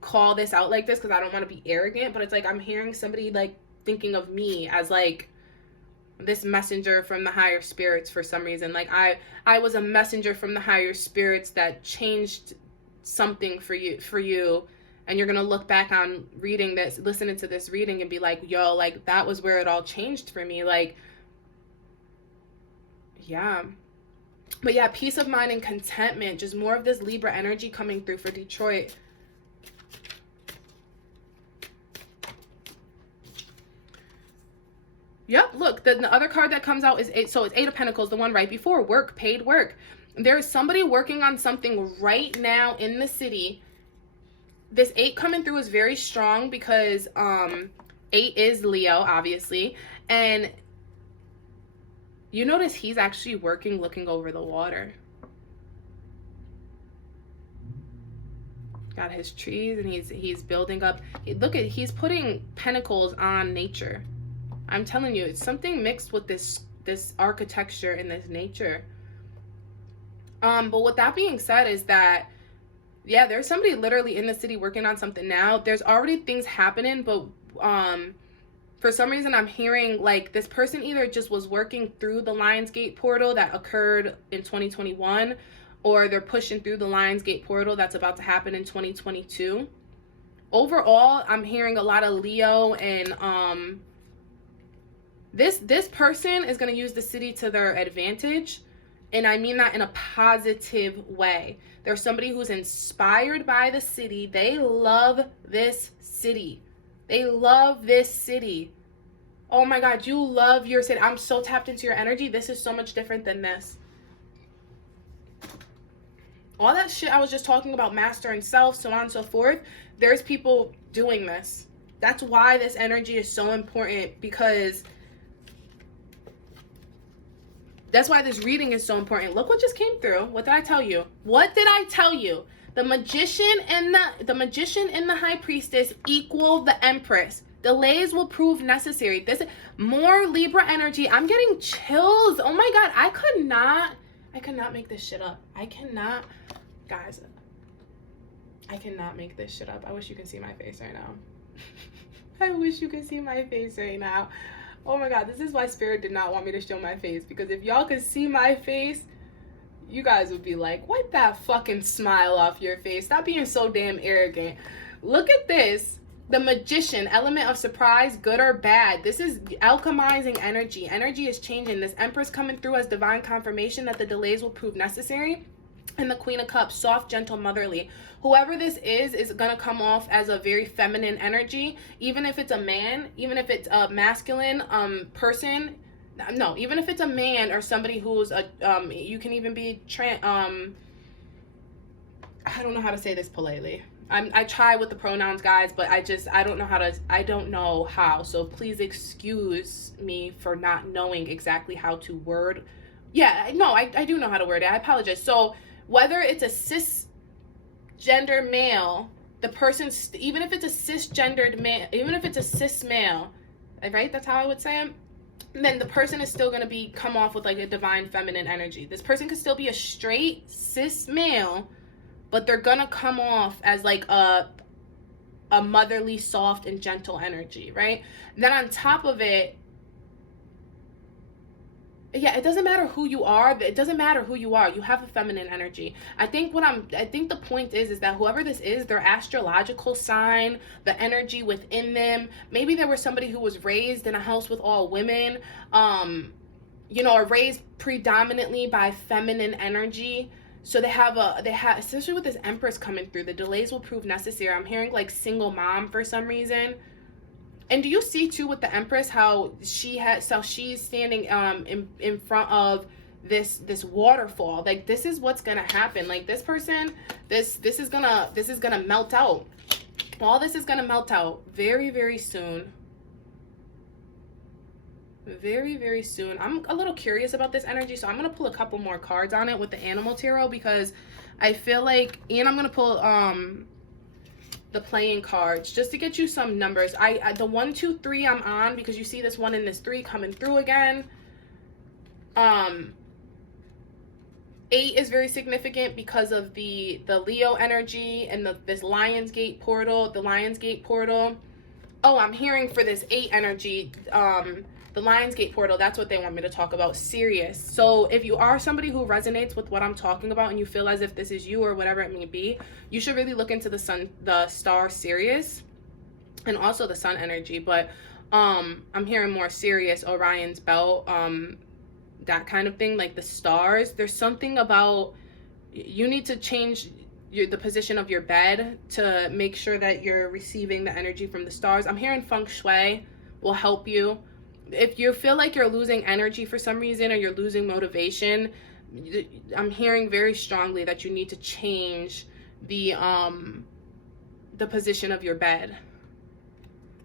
call this out like this because I don't want to be arrogant, but it's like I'm hearing somebody like thinking of me as like this messenger from the higher spirits for some reason. Like I was a messenger from the higher spirits that changed something for you. And you're going to look back on reading this, listening to this reading and be like, yo, like that was where it all changed for me. Like, yeah. But yeah, peace of mind and contentment, just more of this Libra energy coming through for Detroit. Yep, look, the other card that comes out is 8. So it's 8 of Pentacles, the one right before, work, paid work. There is somebody working on something right now in the city. This 8 coming through is very strong because 8 is Leo, obviously. And you notice he's actually working, looking over the water. Got his trees and he's building up. Look at, he's putting pentacles on nature. I'm telling you, it's something mixed with this architecture and this nature. But with that being said is that, yeah, there's somebody literally in the city working on something now. There's already things happening, but for some reason I'm hearing like this person either just was working through the Lionsgate portal that occurred in 2021, or they're pushing through the Lionsgate portal that's about to happen in 2022. Overall, I'm hearing a lot of Leo, and this person is going to use the city to their advantage. And I mean that in a positive way. There's somebody who's inspired by the city. They love this city. They love this city. Oh my God, you love your city. I'm so tapped into your energy. This is so much different than this. All that shit I was just talking about, master and self, so on and so forth. There's people doing this. That's why this energy is so important, because that's why this reading is so important. Look what just came through. What did I tell you? What did I tell you? The magician and the magician and the high priestess equal the empress. Delays will prove necessary. This more Libra energy. I'm getting chills. Oh my God. I could not make this shit up. Guys, I cannot make this shit up. I wish you could see my face right now. I wish you could see my face right now. Oh my God, this is why Spirit did not want me to show my face, because if y'all could see my face, you guys would be like, wipe that fucking smile off your face. Stop being so damn arrogant. Look at this. The Magician, element of surprise, good or bad. This is alchemizing energy. Energy is changing. This Empress coming through as divine confirmation that the delays will prove necessary. And the Queen of Cups, soft, gentle, motherly. Whoever this is going to come off as a very feminine energy. Even if it's a man, even if it's a masculine person. No, even if it's a man or somebody who's a, you can even be, I don't know how to say this politely. I try with the pronouns, guys, but I don't know how. So please excuse me for not knowing exactly how to word. Yeah, no, I do know how to word it. I apologize. So whether it's a cisgender male, the person's, even if it's a cisgendered male, even if it's a cis male, right? That's how I would say it. Then the person is still going to come off with like a divine feminine energy. This person could still be a straight cis male, but they're gonna come off as like a motherly, soft, and gentle energy, right? Then on top of it, yeah, it doesn't matter who you are. It doesn't matter who you are. You have a feminine energy. I think the point is that whoever this is, their astrological sign, the energy within them. Maybe there was somebody who was raised in a house with all women, you know, or raised predominantly by feminine energy. So they have, especially with this Empress coming through, the delays will prove necessary. I'm hearing like single mom for some reason. And do you see too with the Empress how she's standing in front of this waterfall? Like this is what's gonna happen. Like this person, this is gonna melt out. All this is gonna melt out very, very soon. Very, very soon. I'm a little curious about this energy, so I'm gonna pull a couple more cards on it with the Animal Tarot, because I feel like, and I'm gonna pull the playing cards just to get you some numbers. I the 1, 2, 3 I'm on, because you see this 1 and this 3 coming through again. 8 is very significant because of the Leo energy and this Lionsgate portal, the Lionsgate portal. Oh, I'm hearing for this 8 energy, the Lionsgate portal, that's what they want me to talk about. Sirius. So if you are somebody who resonates with what I'm talking about and you feel as if this is you or whatever it may be, you should really look into the star Sirius and also the sun energy. But I'm hearing more Sirius, Orion's belt, that kind of thing, like the stars. There's something about, you need to change the position of your bed to make sure that you're receiving the energy from the stars. I'm hearing feng shui will help you. If you feel like you're losing energy for some reason or you're losing motivation, I'm hearing very strongly that you need to change the position of your bed.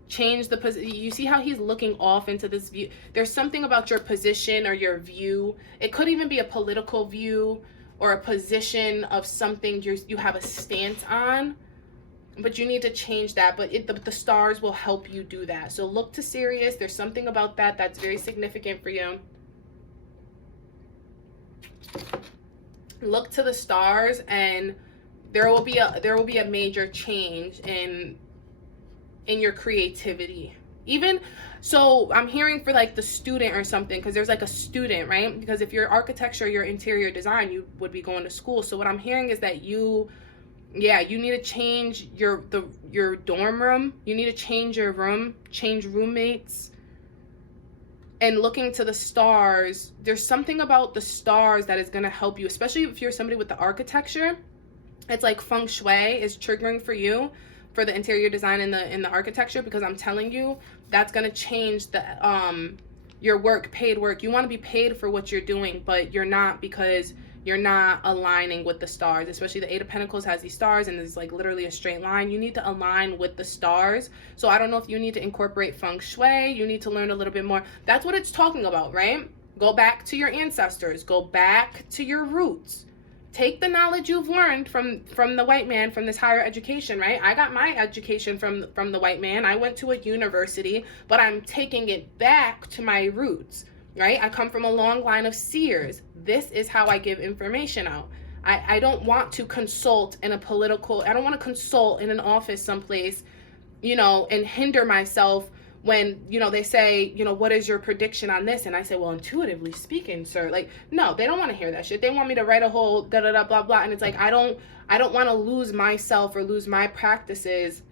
Change the position. You see how he's looking off into this view? There's something about your position or your view. It could even be a political view or a position of something you have a stance on. But you need to change that. But the stars will help you do that. So look to Sirius. There's something about that that's very significant for you. Look to the stars, and there will be a major change in your creativity. Even so, I'm hearing for like the student or something, because there's like a student, right? Because if you're architecture, you're interior design, you would be going to school. So what I'm hearing is that you need to change your dorm room. You need to change your room, change roommates. And looking to the stars, there's something about the stars that is going to help you, especially if you're somebody with the architecture. It's like feng shui is triggering for you for the interior design and the architecture, because I'm telling you that's going to change the your work, paid work. You want to be paid for what you're doing, but you're not, because you're not aligning with the stars. Especially the 8 of Pentacles has these stars and it's like literally a straight line. You need to align with the stars. So I don't know if you need to incorporate feng shui. You need to learn a little bit more. That's what it's talking about, right? Go back to your ancestors. Go back to your roots. take the knowledge you've learned from the white man, from this higher education, right? I got my education from the white man. I went to a university, but I'm taking it back to my roots, right? I come from a long line of seers. This is how I give information out. I don't want to consult in a political, I don't want to consult in an office someplace, you know, and hinder myself when, you know, they say, you know, what is your prediction on this? And I say, well, intuitively speaking, sir, like, no, they don't want to hear that shit. They want me to write a whole da-da-da, blah, blah. And it's like, I don't want to lose myself or lose my practices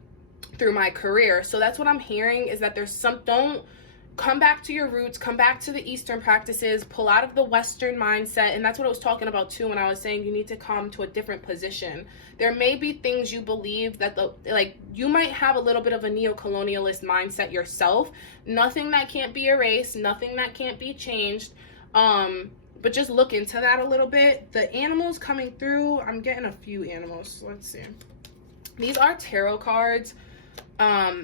through my career. So that's what I'm hearing, is that there's don't come back to your roots, come back to the Eastern practices, pull out of the Western mindset. And that's what I was talking about too, when I was saying you need to come to a different position. There may be things you believe that you might have a little bit of a neo-colonialist mindset yourself. Nothing that can't be erased, nothing that can't be changed. But just look into that a little bit. The animals coming through, I'm getting a few animals. Let's see. These are tarot cards.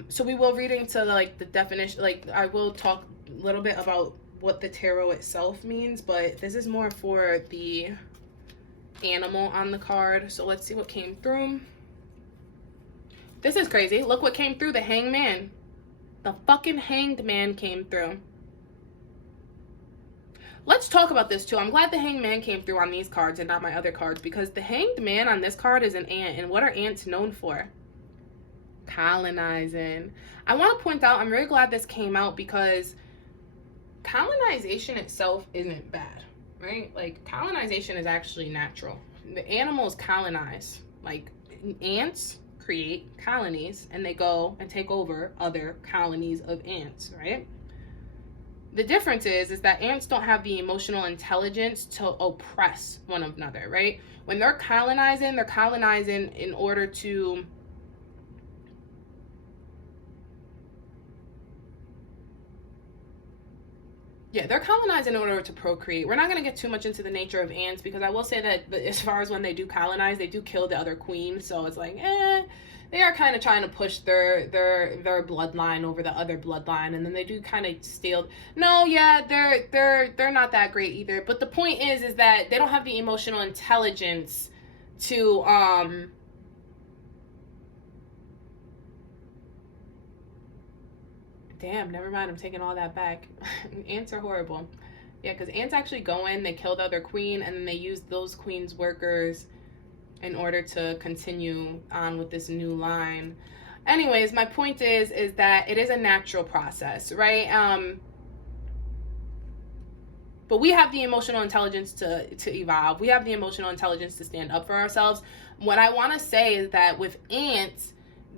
So we will read into like the definition, like I will talk a little bit about what the tarot itself means, but this is more for the animal on the card. So let's see what came through. This is crazy. Look what came through. The hangman. The fucking hanged man came through. Let's talk about this too. I'm glad the hangman came through on these cards and not my other cards, because the hanged man on this card is an ant. And what are ants known for? Colonizing. I want to point out, I'm really glad this came out, because colonization itself isn't bad, right? Like, colonization is actually natural. The animals colonize. Like, ants create colonies and they go and take over other colonies of ants, right? The difference is that ants don't have the emotional intelligence to oppress one another, right? When they're colonizing in order to they're colonizing in order to procreate. We're not going to get too much into the nature of ants, because I will say that as far as when they do colonize, they do kill the other queen. So it's like, they are kind of trying to push their bloodline over the other bloodline, and then they do kind of steal. No, yeah, they're not that great either. But the point is that they don't have the emotional intelligence to damn, never mind, I'm taking all that back. Ants are horrible. Yeah, because ants actually go in, they kill the other queen, and then they use those queen's workers in order to continue on with this new line. Anyways, my point is that it is a natural process, right? But we have the emotional intelligence to evolve. We have the emotional intelligence to stand up for ourselves. What I want to say is that with ants,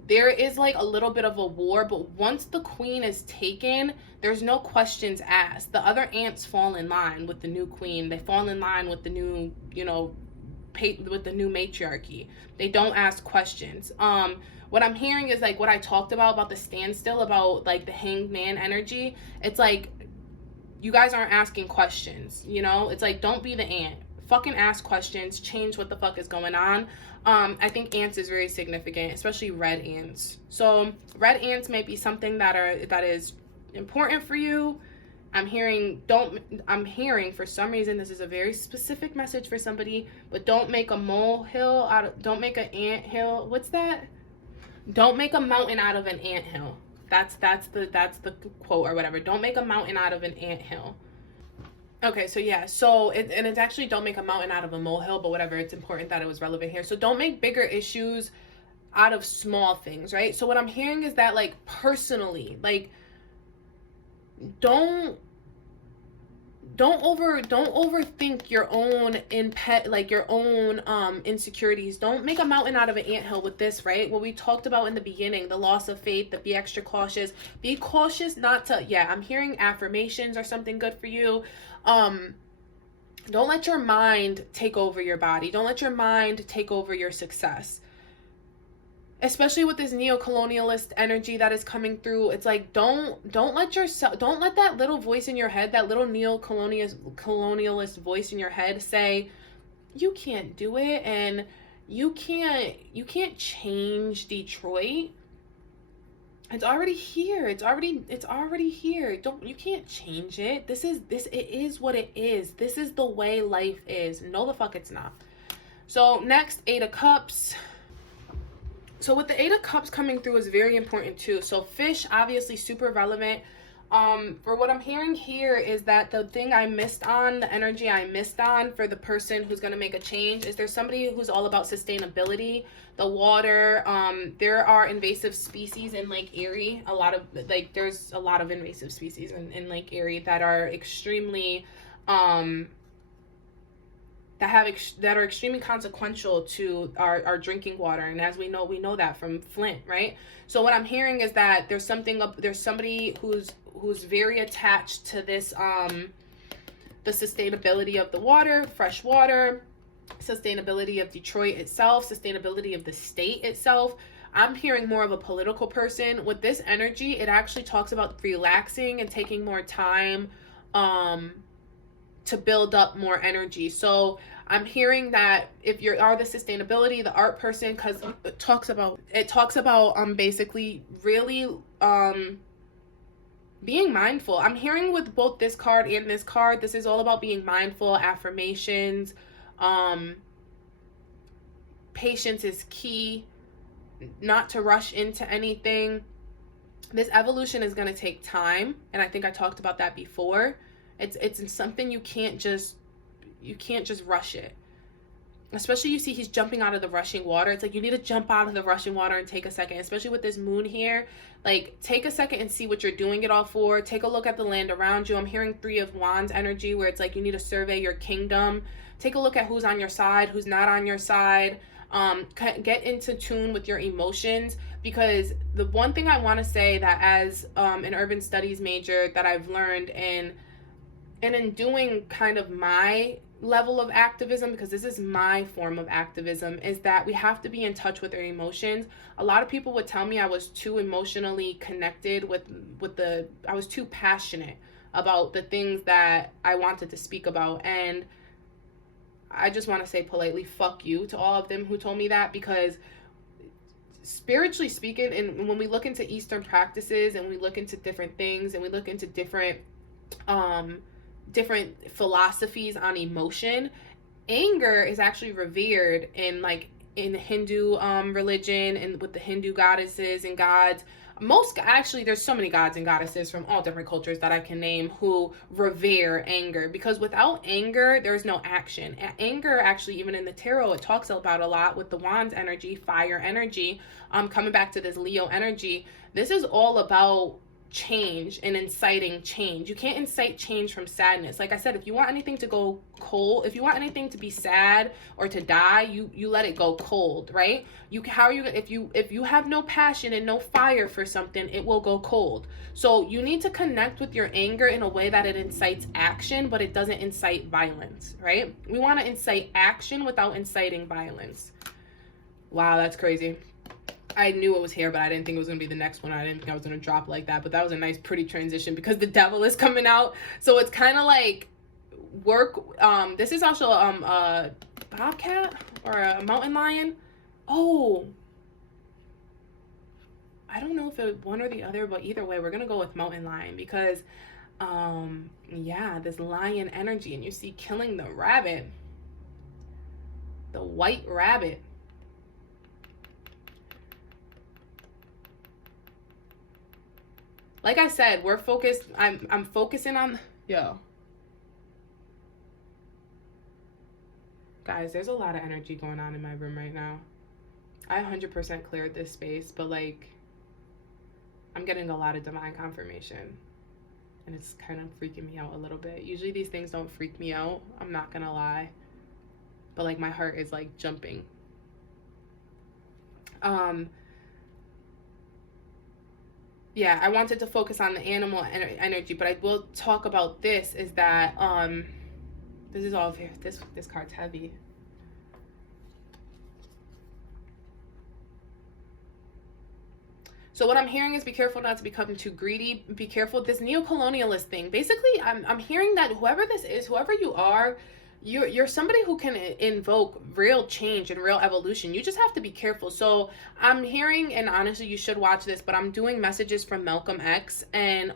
there is like a little bit of a war, but once the queen is taken, there's no questions asked. The other ants fall in line with the new queen. They fall in line with the new, you know, with the new matriarchy. They don't ask questions. What I'm hearing is like what I talked about the standstill, about like the hanged man energy. It's like, you guys aren't asking questions, you know? It's like, don't be the ant. Fucking ask questions, change what the fuck is going on. I think ants is very significant, especially red ants. So red ants may be something that is important for you. I'm hearing for some reason, this is a very specific message for somebody, but don't make a molehill don't make an anthill. What's that? Don't make a mountain out of an anthill. That's the quote or whatever. Don't make a mountain out of an anthill. Okay, so yeah, and it's actually don't make a mountain out of a molehill, but whatever, it's important that it was relevant here. So don't make bigger issues out of small things, right? So what I'm hearing is that, like, personally, like, don't overthink your own insecurities. Don't make a mountain out of an anthill with this, right? What we talked about in the beginning, the loss of faith, the be extra cautious. Be cautious not to, I'm hearing affirmations or something good for you. Don't let your mind take over your body. Don't let your mind take over your success. Especially with this neo-colonialist energy that is coming through. It's like, don't let that little voice in your head, that little neo-colonialist voice in your head say, you can't do it, and you can't change Detroit. It's already here. It's already here. You can't change it. It is what it is. This is the way life is. No, the fuck it's not. So next, Eight of Cups. So with the Eight of Cups coming through is very important too. So fish, obviously super relevant. For what I'm hearing here is that the thing I missed on, the energy I missed on for the person who's going to make a change is there's somebody who's all about sustainability, the water. There are invasive species in Lake Erie. There's a lot of invasive species in Lake Erie that are extremely, that are extremely consequential to our drinking water. And as we know that from Flint, right? So what I'm hearing is that there's somebody who's very attached to this, the sustainability of the water, fresh water, sustainability of Detroit itself, sustainability of the state itself. I'm hearing more of a political person. With this energy, it actually talks about relaxing and taking more time to build up more energy. So I'm hearing that if you are the sustainability, the art person, because it talks about basically really being mindful. I'm hearing with both this card and this card, this is all about being mindful, affirmations. Patience is key, not to rush into anything. This evolution is going to take time, and I think I talked about that before. It's something you can't just rush it. Especially, you see he's jumping out of the rushing water. It's like you need to jump out of the rushing water and take a second, especially with this moon here. Like, take a second and see what you're doing it all for. Take a look at the land around you. I'm hearing Three of Wands energy, where it's like you need to survey your kingdom. Take a look at who's on your side, who's not on your side. Get into tune with your emotions, because the one thing I want to say that as an urban studies major that I've learned, and in doing kind of my level of activism, because this is my form of activism, is that we have to be in touch with our emotions. A lot of people would tell me I was too emotionally connected I was too passionate about the things that I wanted to speak about. And I just want to say politely, fuck you to all of them who told me that, because spiritually speaking, and when we look into Eastern practices and we look into different things and we look into different philosophies on emotion, anger is actually revered in Hindu religion, and with the Hindu goddesses and gods. There's so many gods and goddesses from all different cultures that I can name who revere anger, because without anger there's no action. Anger, actually, even in the tarot, it talks about a lot with the Wands energy, fire energy, coming back to this Leo energy. This is all about change and inciting change. You can't incite change from sadness. Like I said, if you want anything to go cold, if you want anything to be sad or to die, you let it go cold, right? If you have no passion and no fire for something, it will go cold. So you need to connect with your anger in a way that it incites action, but it doesn't incite violence, right? We want to incite action without inciting violence. Wow, that's crazy. I knew it was here, but I didn't think it was going to be the next one. I didn't think I was going to drop like that, but that was a nice, pretty transition because the devil is coming out. So it's kind of like work. This is also a bobcat or a mountain lion. Oh, I don't know if it was one or the other, but either way, we're going to go with mountain lion because, yeah, this lion energy, and you see killing the rabbit, the white rabbit. Like I said, we're focused. I'm focusing on, guys, there's a lot of energy going on in my room right now. I 100% cleared this space, but like, I'm getting a lot of divine confirmation, and it's kind of freaking me out a little bit. Usually these things don't freak me out, I'm not gonna lie, but like my heart is like jumping. Yeah, I wanted to focus on the animal energy, but I will talk about this, is that this is all very, this card's heavy. So what I'm hearing is be careful not to become too greedy. Be careful, this neo-colonialist thing. Basically, I'm hearing that whoever this is, whoever you are, you're somebody who can invoke real change and real evolution. You just have to be careful. So I'm hearing, and honestly, you should watch this, but I'm doing messages from Malcolm X, and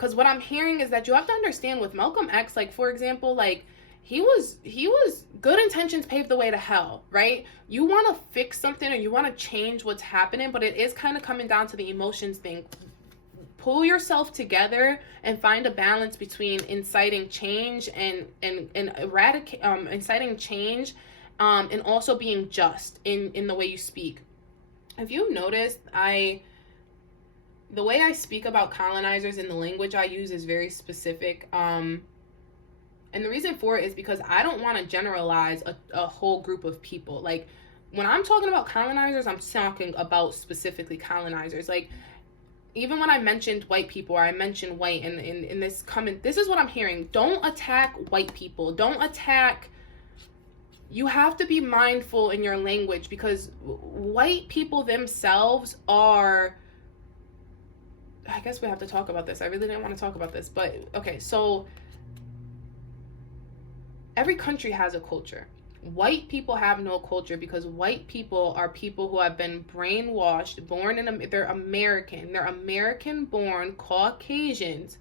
because what I'm hearing is that you have to understand with Malcolm X, like, for example, like, he was good intentions pave the way to hell, right? You want to fix something or you want to change what's happening, but it is kind of coming down to the emotions thing. Pull yourself together and find a balance between inciting change and inciting change, and also being just in the way you speak. If you've noticed, the way I speak about colonizers and the language I use is very specific. And the reason for it is because I don't want to generalize a whole group of people. Like, when I'm talking about colonizers, I'm talking about specifically colonizers. Like, even when I mentioned white people, or I mentioned white in this comment, this is what I'm hearing. Don't attack white people. Don't attack. You have to be mindful in your language, because white people themselves are, I guess we have to talk about this. I really didn't want to talk about this, but okay, so every country has a culture. White people have no culture, because white people are people who have been brainwashed, they're American born Caucasians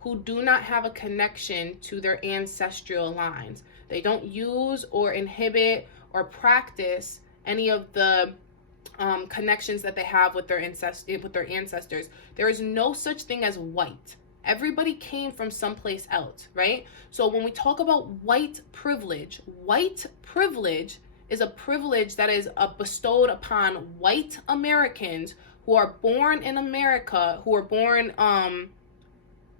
who do not have a connection to their ancestral lines. They don't use or inhibit or practice any of the connections that they have with their ancestors. There is no such thing as white. Everybody came from someplace else, right? So when we talk about white privilege is a privilege that is bestowed upon white Americans who are born in America, who are born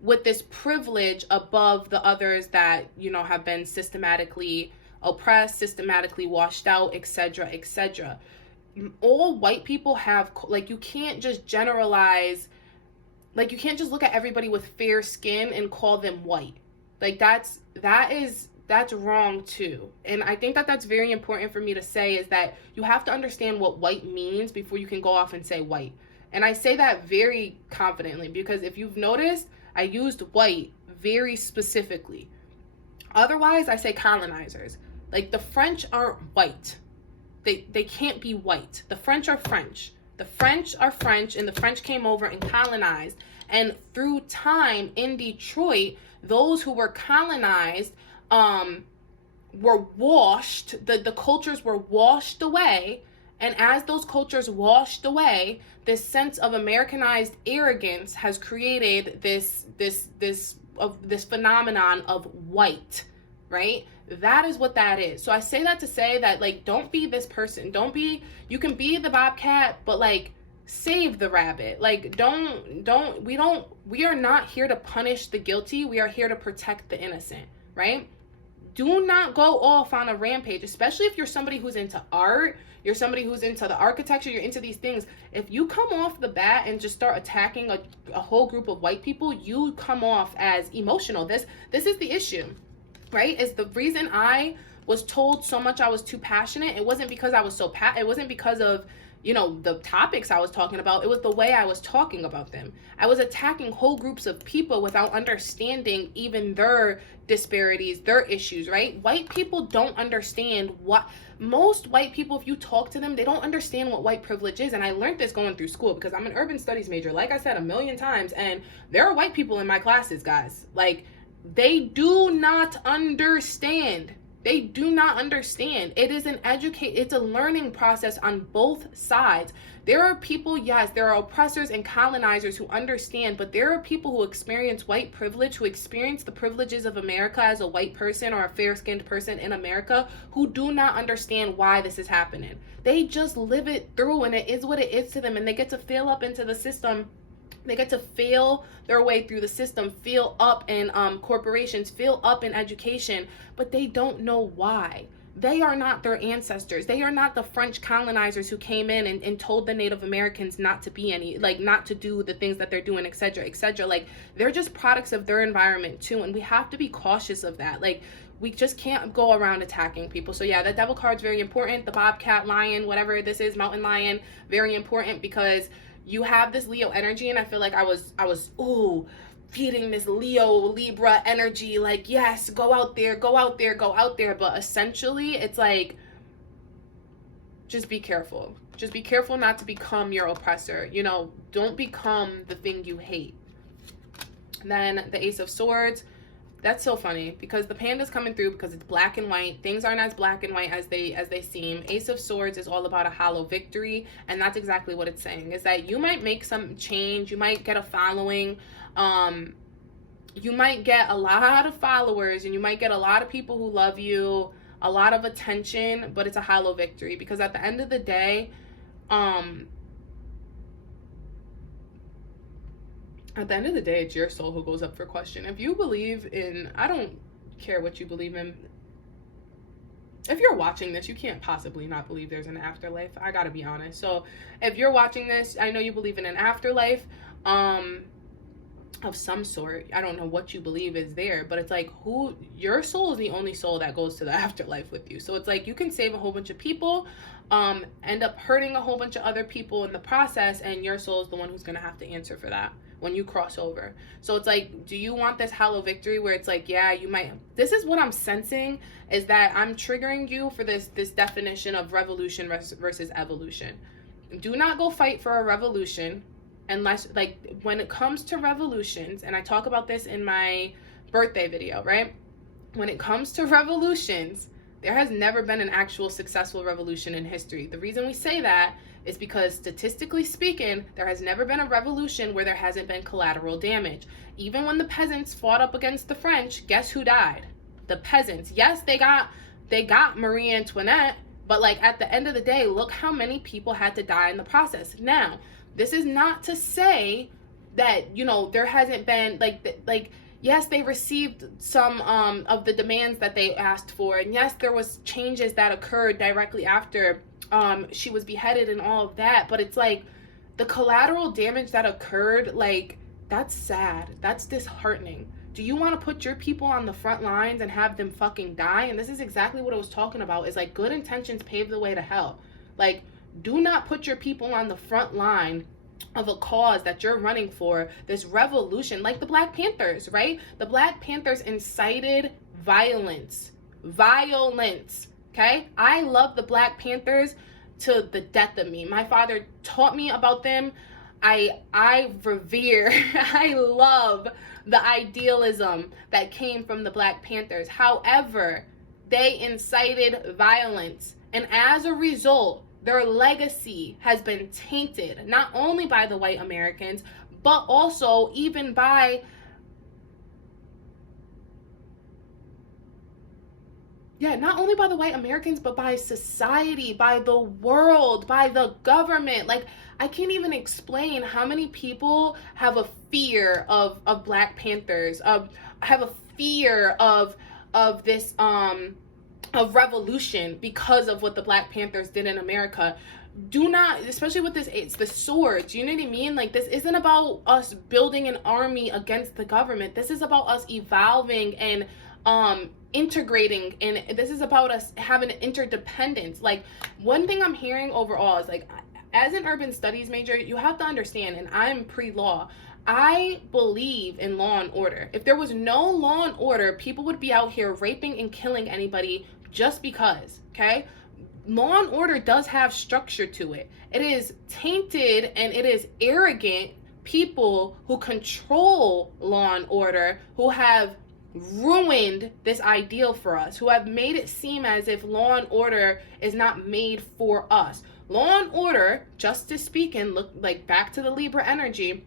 with this privilege above the others that, you know, have been systematically oppressed, systematically washed out, etc., etc. All white people have, like, you can't just generalize. Like, you can't just look at everybody with fair skin and call them white. Like, that's wrong too. And I think that that's very important for me to say, is that you have to understand what white means before you can go off and say white. And I say that very confidently, because if you've noticed, I used white very specifically. Otherwise, I say colonizers. Like, the French aren't white. They can't be white. The French are French. The French are French, and the French came over and colonized. And through time in Detroit, those who were colonized were washed, the cultures were washed away. And as those cultures washed away, this sense of Americanized arrogance has created this phenomenon of white, right? That is what that is. So I say that to say that, like, don't be this person. You can be the bobcat, but, like, save the rabbit. Like, we are not here to punish the guilty. We are here to protect the innocent, right? Do not go off on a rampage, especially if you're somebody who's into art, you're somebody who's into the architecture, you're into these things. If you come off the bat and just start attacking a whole group of white people, you come off as emotional. This is the issue. Right? Is the reason I was told so much I was too passionate. It wasn't because I was so it wasn't because of, you know, the topics I was talking about. It was the way I was talking about them. I was attacking whole groups of people without understanding even their disparities, their issues, right? White people don't understand most white people, if you talk to them, they don't understand what white privilege is. And I learned this going through school, because I'm an urban studies major, like I said a million times, and there are white people in my classes, guys. Like, they do not understand. They do not understand. It is it's a learning process on both sides. There are people, yes, there are oppressors and colonizers who understand, but there are people who experience white privilege, who experience the privileges of America as a white person or a fair-skinned person in America, who do not understand why this is happening. They just live it through, and it is what it is to them, and they get to fail up into the system. They get to fail their way through the system, fail up in corporations, fail up in education, but they don't know why. They are not their ancestors. They are not the French colonizers who came in and told the Native Americans not to be not to do the things that they're doing, etc., etc. Like, they're just products of their environment too, and we have to be cautious of that. Like, we just can't go around attacking people. So yeah, the devil card's very important. The bobcat, lion, whatever this is, mountain lion, very important, because you have this Leo energy, and I feel like I was feeding this Libra energy, like, yes, go out there, but essentially it's like, just be careful. Just be careful not to become your oppressor. You know, don't become the thing you hate. Then the Ace of Swords. That's so funny, because the panda's coming through because it's black and white. Things aren't as black and white as they seem. Ace of Swords is all about a hollow victory, and that's exactly what it's saying, is that you might make some change, you might get a following, you might get a lot of followers, and you might get a lot of people who love you, a lot of attention, but it's a hollow victory, because at the end of the day, it's your soul who goes up for question. If you believe in, I don't care what you believe in. If you're watching this, you can't possibly not believe there's an afterlife. I gotta be honest. So if you're watching this, I know you believe in an afterlife of some sort. I don't know what you believe is there, but it's like, your soul is the only soul that goes to the afterlife with you. So it's like, you can save a whole bunch of people, end up hurting a whole bunch of other people in the process, and your soul is the one who's gonna have to answer for that when you cross over. So it's like, do you want this hollow victory where it's like, yeah, you might, this is what I'm sensing, is that I'm triggering you for this definition of revolution versus evolution. Do not go fight for a revolution unless, like, when it comes to revolutions, and I talk about this in my birthday video, right? When it comes to revolutions, there has never been an actual successful revolution in history. The reason we say that is because, statistically speaking, there has never been a revolution where there hasn't been collateral damage. Even when the peasants fought up against the French, guess who died? The peasants. Yes, they got Marie Antoinette, but like, at the end of the day, look how many people had to die in the process. Now, this is not to say that, you know, there hasn't been like yes, they received some of the demands that they asked for, and yes, there was changes that occurred directly after she was beheaded and all of that, but it's like, the collateral damage that occurred, like, that's sad, that's disheartening. Do you want to put your people on the front lines and have them fucking die? And this is exactly what I was talking about, is like, good intentions pave the way to hell. Like, do not put your people on the front line of a cause that you're running for, this revolution, like the Black Panthers, right? The Black Panthers incited violence, okay? I love the Black Panthers to the death of me. My father taught me about them. I revere, I love the idealism that came from the Black Panthers. However, they incited violence, and as a result, their legacy has been tainted, not only by the white Americans, but also even by, not only by the white Americans, but by society, by the world, by the government. Like, I can't even explain how many people have a fear of Black Panthers, have a fear of this, of revolution because of what the Black Panthers did in America. Do not, especially with this, it's the swords, you know what I mean? Like, this isn't about us building an army against the government. This is about us evolving and integrating, and this is about us having interdependence. Like, one thing I'm hearing overall is, like, as an urban studies major, you have to understand, and I'm pre-law, I believe in law and order. If there was no law and order, people would be out here raping and killing anybody just because, okay? Law and order does have structure to it. It is tainted and it is arrogant people who control law and order, who have ruined this ideal for us, who have made it seem as if law and order is not made for us. Law and order, justice speaking, look like back to the Libra energy,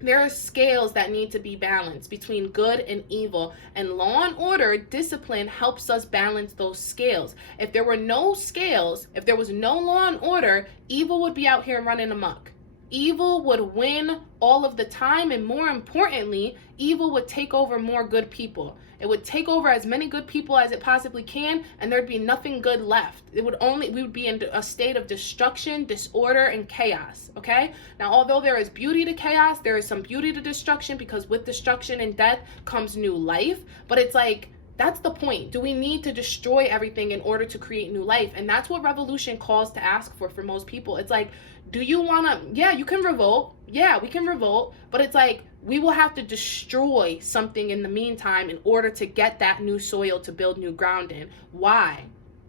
there are scales that need to be balanced between good and evil, and law and order discipline helps us balance those scales. If there were no scales, if there was no law and order, evil would be out here running amok. Evil would win all of the time, and more importantly, evil would take over more good people. It would take over as many good people as it possibly can, and there'd be nothing good left. We would be in a state of destruction, disorder, and chaos, okay? Now, although there is beauty to chaos, there is some beauty to destruction, because with destruction and death comes new life, but it's like, that's the point. Do we need to destroy everything in order to create new life? And that's what revolution calls to ask for most people. It's like, do you want to, you can revolt. Yeah, we can revolt. But it's like, we will have to destroy something in the meantime in order to get that new soil to build new ground in. Why?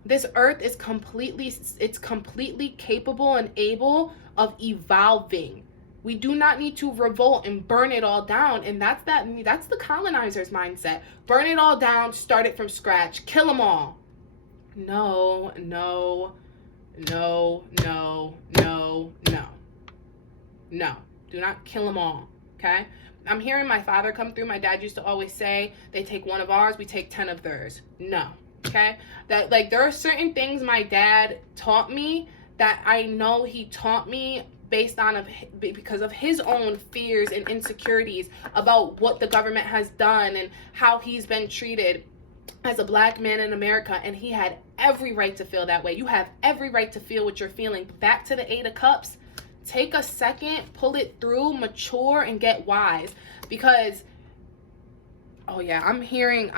This earth is completely capable and able of evolving. We do not need to revolt and burn it all down. And that's the colonizer's mindset. Burn it all down, start it from scratch, kill them all. No, no, no, no, no, no. No, do not kill them all, okay? I'm hearing my father come through. My dad used to always say, they take one of ours, we take 10 of theirs. No, okay? That, like, there are certain things my dad taught me that I know he taught me because of his own fears and insecurities about what the government has done and how he's been treated as a black man in America. And he had every right to feel that way. You have every right to feel what you're feeling. Back to the 8 of Cups. Take a second, pull it through, mature, and get wise. Because, oh yeah, I'm hearing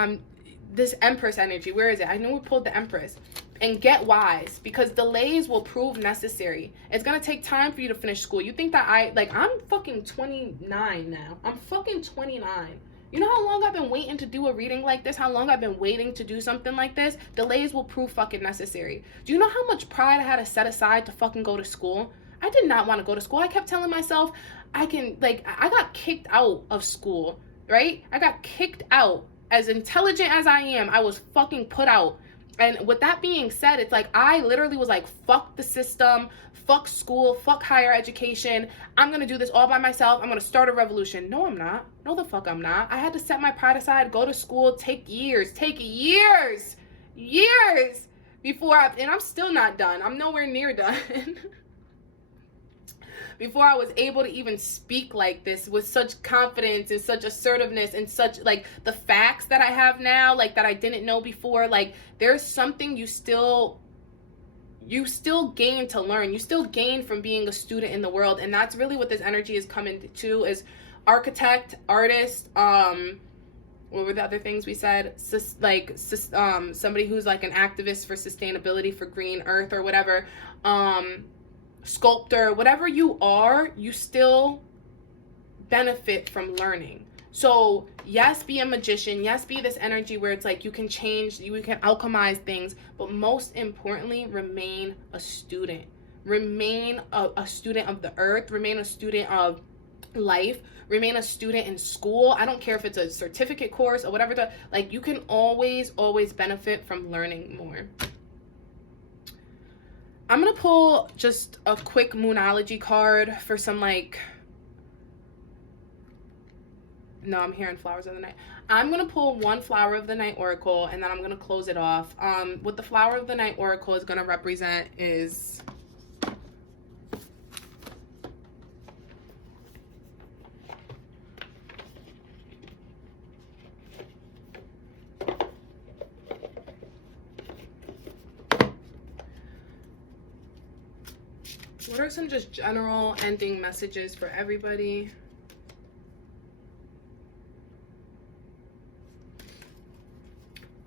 this Empress energy. Where is it? I know we pulled the Empress. And get wise, because delays will prove necessary. It's gonna take time for you to finish school. You think that I'm fucking 29 now. I'm fucking 29. You know how long I've been waiting to do a reading like this? How long I've been waiting to do something like this? Delays will prove fucking necessary. Do you know how much pride I had to set aside to fucking go to school? I did not want to go to school. I kept telling myself, I got kicked out of school, right? I got kicked out. As intelligent as I am, I was fucking put out. And with that being said, it's like, I literally was like, fuck the system, fuck school, fuck higher education. I'm going to do this all by myself. I'm going to start a revolution. No, I'm not. No, the fuck I'm not. I had to set my pride aside, go to school, take years before and I'm still not done. I'm nowhere near done. Before I was able to even speak like this with such confidence and such assertiveness and such, like, the facts that I have now, like, that I didn't know before. Like, there's something you still gain to learn. You still gain from being a student in the world. And that's really what this energy is coming to, is architect, artist, what were the other things we said? Somebody who's like an activist for sustainability, for green earth or whatever. Sculptor, whatever you are, you still benefit from learning. So yes, be a magician. Yes, be this energy where it's like you can change, you can alchemize things, but most importantly, remain a student. Remain a student of the earth. Remain a student of life. Remain a student in school. I don't care if it's a certificate course or whatever. Like, you can always benefit from learning more. I'm going to pull just a quick Moonology card for some, like, no, I'm hearing Flowers of the Night. I'm going to pull one Flower of the Night Oracle, and then I'm going to close it off. What the Flower of the Night Oracle is going to represent is what are some just general ending messages for everybody?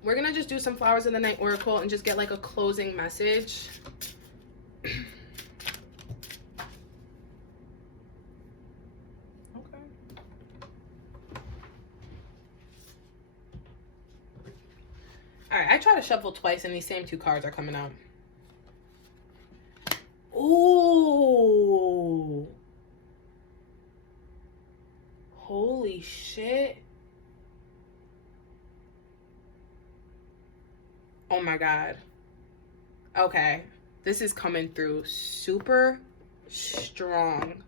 We're going to just do some Flowers of the Night Oracle and just get like a closing message. Okay. All right, I try to shuffle twice and these same two cards are coming out. Ooh. Holy shit. Oh my God. Okay. This is coming through super strong.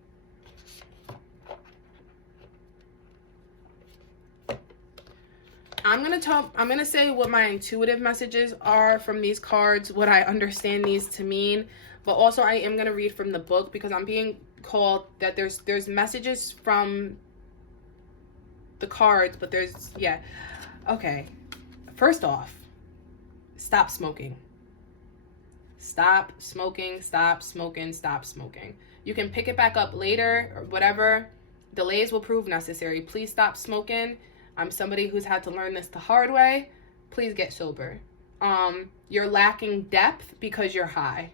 I'm going to say what my intuitive messages are from these cards, what I understand these to mean. But also I am going to read from the book because I'm being called that there's messages from the cards, but there's, yeah. Okay. First off, stop smoking. Stop smoking, stop smoking, stop smoking. You can pick it back up later or whatever. Delays will prove necessary. Please stop smoking. I'm somebody who's had to learn this the hard way. Please get sober. You're lacking depth because you're high.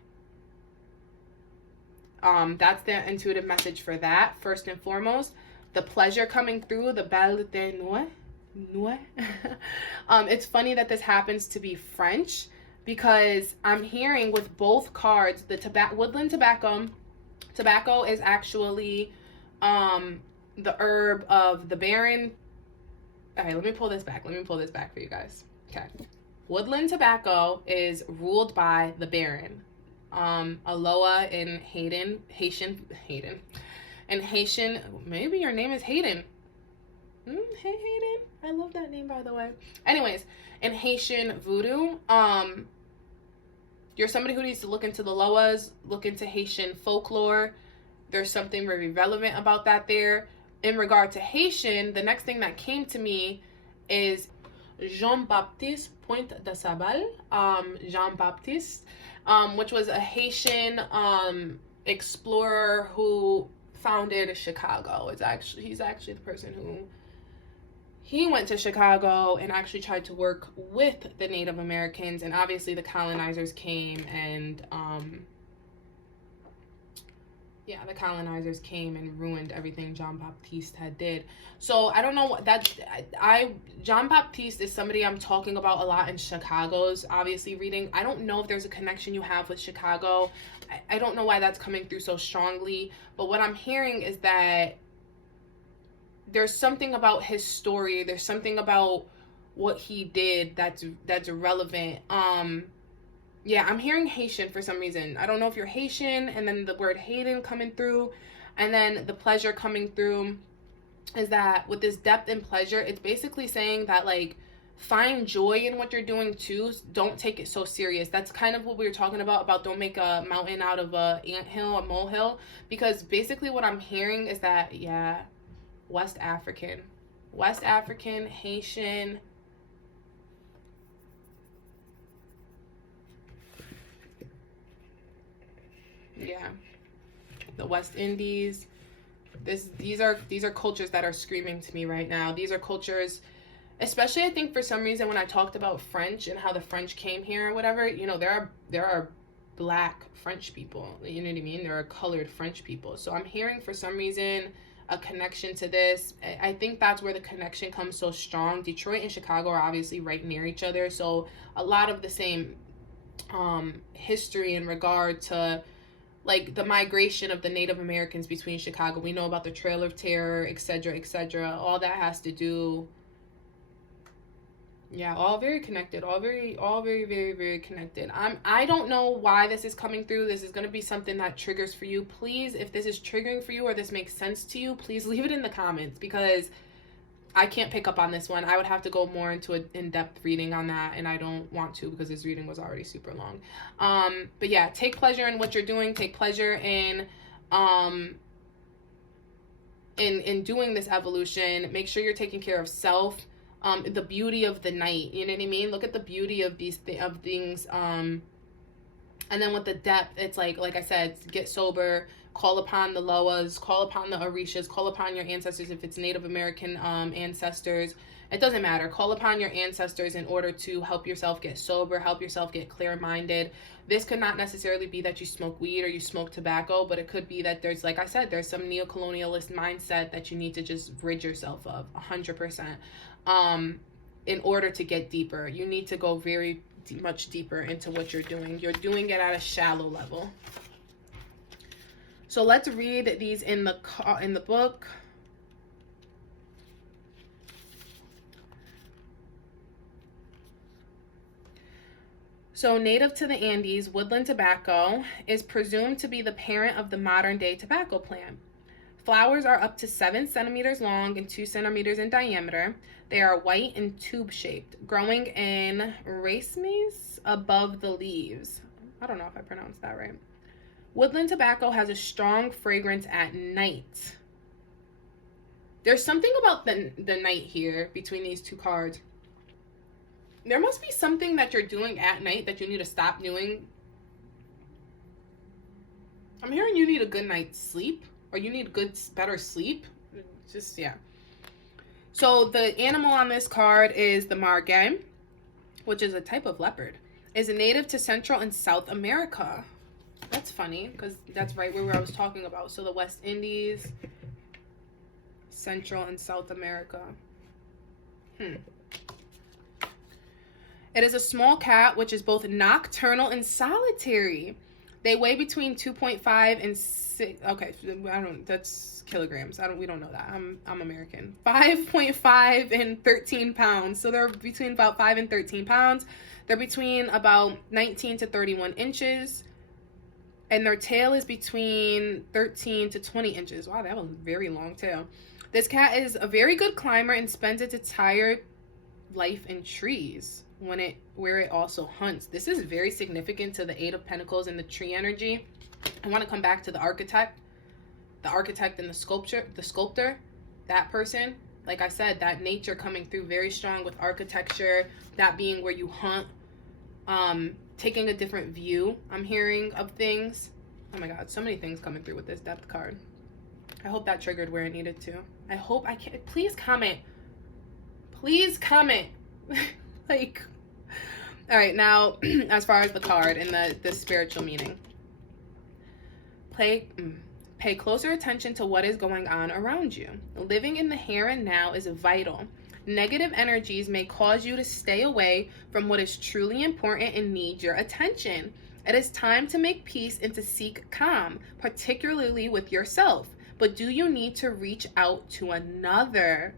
That's the intuitive message for that, first and foremost. The pleasure coming through, the belle de nuit. It's funny that this happens to be French because I'm hearing with both cards, the woodland tobacco is actually the herb of the Baron. Okay, let me pull this back. Let me pull this back for you guys. Okay. Woodland tobacco is ruled by the Baron. Aloha in Haitian, maybe your name is Hayden. Hey Hayden, I love that name, by the way. Anyways, in Haitian voodoo, you're somebody who needs to look into the Loas, look into Haitian folklore. There's something very relevant about that there. In regard to Haitian, the next thing that came to me is Jean-Baptiste Pointe de Sabal, Jean-Baptiste, which was a Haitian explorer who founded Chicago. He's actually the person who he went to Chicago and actually tried to work with the Native Americans, and obviously the colonizers came and the colonizers came and ruined everything Jean-Baptiste had did. So I don't know what that Jean-Baptiste is somebody I'm talking about a lot in Chicago's obviously reading. I don't know if there's a connection you have with Chicago. I don't know why that's coming through so strongly, but what I'm hearing is that there's something about his story, there's something about what he did that's relevant. Yeah, I'm hearing Haitian for some reason. I don't know if you're Haitian, and then the word Hayden coming through, and then the pleasure coming through, is that with this depth and pleasure, it's basically saying that, like, find joy in what you're doing too. Don't take it so serious. That's kind of what we were talking about don't make a mountain out of a anthill, a molehill, because basically what I'm hearing is that, yeah, West African, Haitian, yeah, the West Indies. These are cultures that are screaming to me right now. These are cultures, especially I think for some reason when I talked about French and how the French came here or whatever, you know, there are black French people, you know what I mean? There are colored French people. So I'm hearing for some reason a connection to this. I think that's where the connection comes so strong. Detroit and Chicago are obviously right near each other, so a lot of the same history in regard to, like, the migration of the Native Americans between Chicago. We know about the Trail of Terror, etc., etc. All that has to do, yeah, all very connected, all very, very, very connected. I don't know why this is coming through. This is going to be something that triggers for you. Please, if this is triggering for you or this makes sense to you, please leave it in the comments, because I can't pick up on this one. I would have to go more into an in-depth reading on that, and I don't want to because this reading was already super long. But yeah, take pleasure in what you're doing. Take pleasure in doing this evolution. Make sure you're taking care of self. The beauty of the night, you know what I mean? Look at the beauty of these things. And then with the depth, it's like I said, get sober. Call upon the Loas, call upon the Orishas, call upon your ancestors. If it's Native American ancestors, it doesn't matter. Call upon your ancestors in order to help yourself get sober, help yourself get clear-minded. This could not necessarily be that you smoke weed or you smoke tobacco, but it could be that there's, like I said, there's some neocolonialist mindset that you need to just rid yourself of 100%. In order to get deeper, you need to go very much deeper into what you're doing. You're doing it at a shallow level. So let's read these in the book. So native to the Andes, woodland tobacco is presumed to be the parent of the modern day tobacco plant. Flowers are up to 7 centimeters long and 2 centimeters in diameter. They are white and tube-shaped, growing in racemes above the leaves. I don't know if I pronounced that right. Woodland tobacco has a strong fragrance at night. There's something about the night here between these two cards. There must be something that you're doing at night that you need to stop doing. I'm hearing you need a good night's sleep, or you need better sleep. Just, yeah. So the animal on this card is the margay, which is a type of leopard. Is a native to Central and South America. That's funny, because that's right where I was talking about. So the West Indies, Central and South America. It is a small cat which is both nocturnal and solitary. They weigh between 2.5 and 6. Okay, that's kilograms. We don't know that. I'm American. 5.5 and 13 pounds. So they're between about 5 and 13 pounds. They're between about 19 to 31 inches. And their tail is between 13 to 20 inches. Wow, they have a very long tail. This cat is a very good climber and spends its entire life in trees where it also hunts. This is very significant to the Eight of Pentacles and the tree energy. I want to come back to the architect and the sculptor, that person. Like I said, that nature coming through very strong with architecture, that being where you hunt, taking a different view, I'm hearing, of things. Oh my God, so many things coming through with this depth card. I hope that triggered where it needed to. I hope I can. Please comment. Please comment. Like, all right, now as far as the card and the spiritual meaning, pay closer attention to what is going on around you. Living in the here and now is vital. Negative energies may cause you to stay away from what is truly important and needs your attention. It is time to make peace and to seek calm, particularly with yourself. But do you need to reach out to another?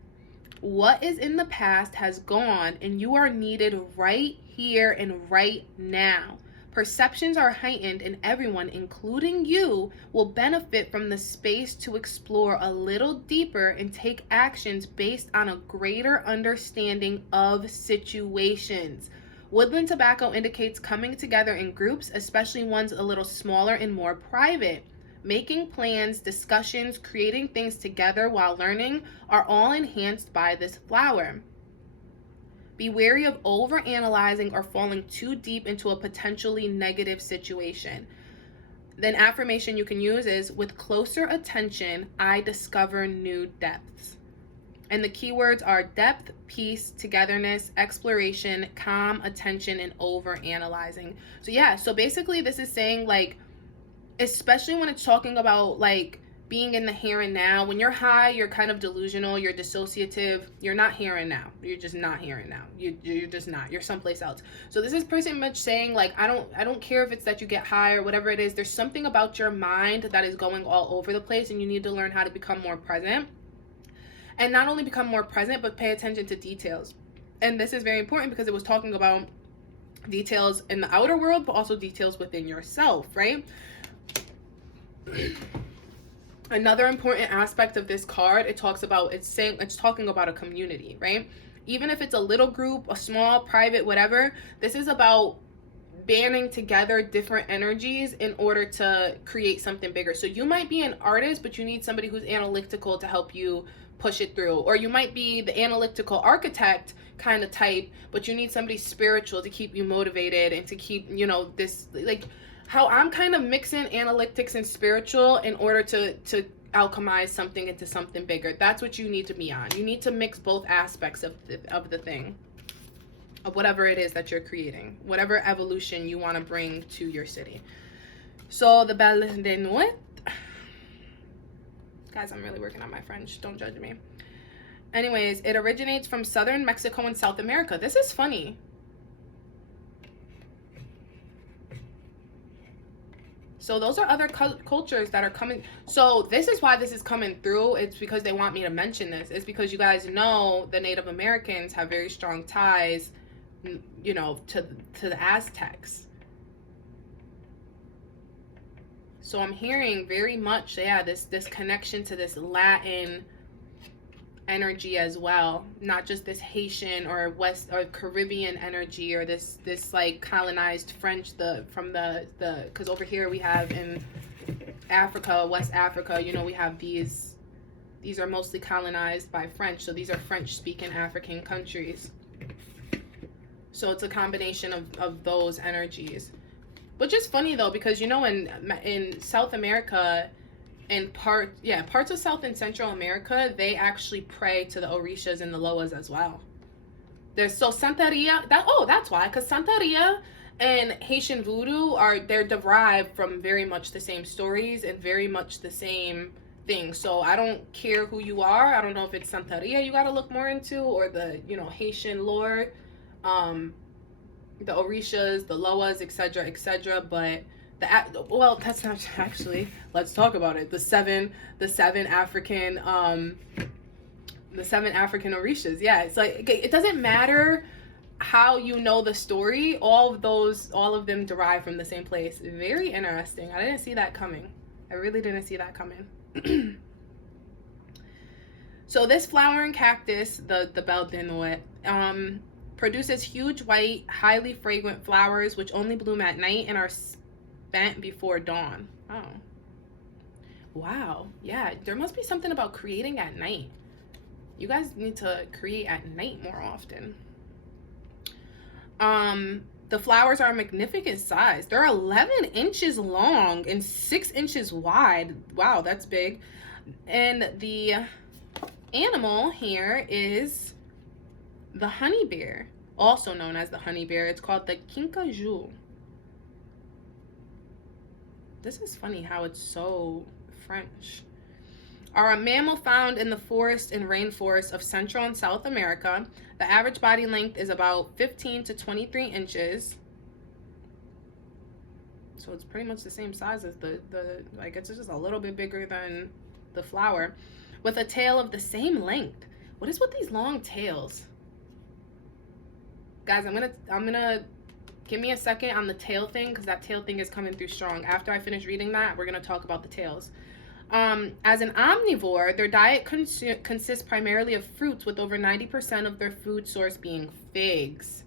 What is in the past has gone, and you are needed right here and right now. Perceptions are heightened, and everyone, including you, will benefit from the space to explore a little deeper and take actions based on a greater understanding of situations. Woodland tobacco indicates coming together in groups, especially ones a little smaller and more private. Making plans, discussions, creating things together while learning are all enhanced by this flower. Be wary of overanalyzing or falling too deep into a potentially negative situation. Then affirmation you can use is, with closer attention, I discover new depths. And the keywords are depth, peace, togetherness, exploration, calm, attention, and overanalyzing. So yeah, so basically this is saying, like, especially when it's talking about like being in the here and now. When you're high, you're kind of delusional, you're dissociative, you're not here and now. You're just not here and now. You're just not. You're someplace else. So this is pretty much saying, like, I don't care if it's that you get high or whatever it is. There's something about your mind that is going all over the place, and you need to learn how to become more present. And not only become more present, but pay attention to details. And this is very important because it was talking about details in the outer world, but also details within yourself, right? Another important aspect of this card, it's talking about a community, right? Even if it's a little group, a small, private, whatever, this is about banding together different energies in order to create something bigger. So you might be an artist, but you need somebody who's analytical to help you push it through. Or you might be the analytical architect kind of type, but you need somebody spiritual to keep you motivated and to keep, this, like, how I'm kind of mixing analytics and spiritual in order to alchemize something into something bigger. That's what you need to be on. You need to mix both aspects of the thing, of whatever it is that you're creating, whatever evolution you want to bring to your city. So the Belle de Nuit. Guys, I'm really working on my French. Don't judge me. Anyways, it originates from southern Mexico and South America. This is funny. So those are other cultures that are coming. So this is why this is coming through. It's because they want me to mention this. It's because you guys know the Native Americans have very strong ties, to the Aztecs. So I'm hearing very much, this connection to this Latin energy as well, not just this Haitian or West or Caribbean energy, or this like colonized French, because over here we have in Africa, West Africa, we have these are mostly colonized by French, so these are French speaking African countries. So it's a combination of those energies, which is funny though, because in South America, in parts of South and Central America, they actually pray to the Orishas and the Loas as well. There's Santeria, that's why, because Santeria and Haitian voodoo they're derived from very much the same stories and very much the same things. So I don't care who you are. I don't know if it's Santeria you got to look more into, or the Haitian lore, the Orishas, the Loas, etc., but the well, that's not actually, let's talk about it. The seven African orishas. Yeah, it's like, it doesn't matter how you know the story, all of them derive from the same place. Very interesting. I didn't see that coming. I really didn't see that coming. So this flowering cactus, the Bandaids, produces huge white, highly fragrant flowers which only bloom at night and are spent before dawn. Oh, wow. Yeah, there must be something about creating at night. You guys need to create at night more often. The flowers are a magnificent size. They're 11 inches long and 6 inches wide. Wow, that's big. And the animal here is the honey bear, also known as the honey bear. It's called the Kinkajou. This is funny how it's so French. Are a mammal found in the forest and rainforest of Central and South America. The average body length is about 15 to 23 inches. So it's pretty much the same size as the like, it's just a little bit bigger than the flower. With a tail of the same length. What is with these long tails? Guys, I'm gonna give me a second on the tail thing, because that tail thing is coming through strong. After I finish reading that, we're gonna talk about the tails. As an omnivore, their diet consists primarily of fruits, with over 90% of their food source being figs.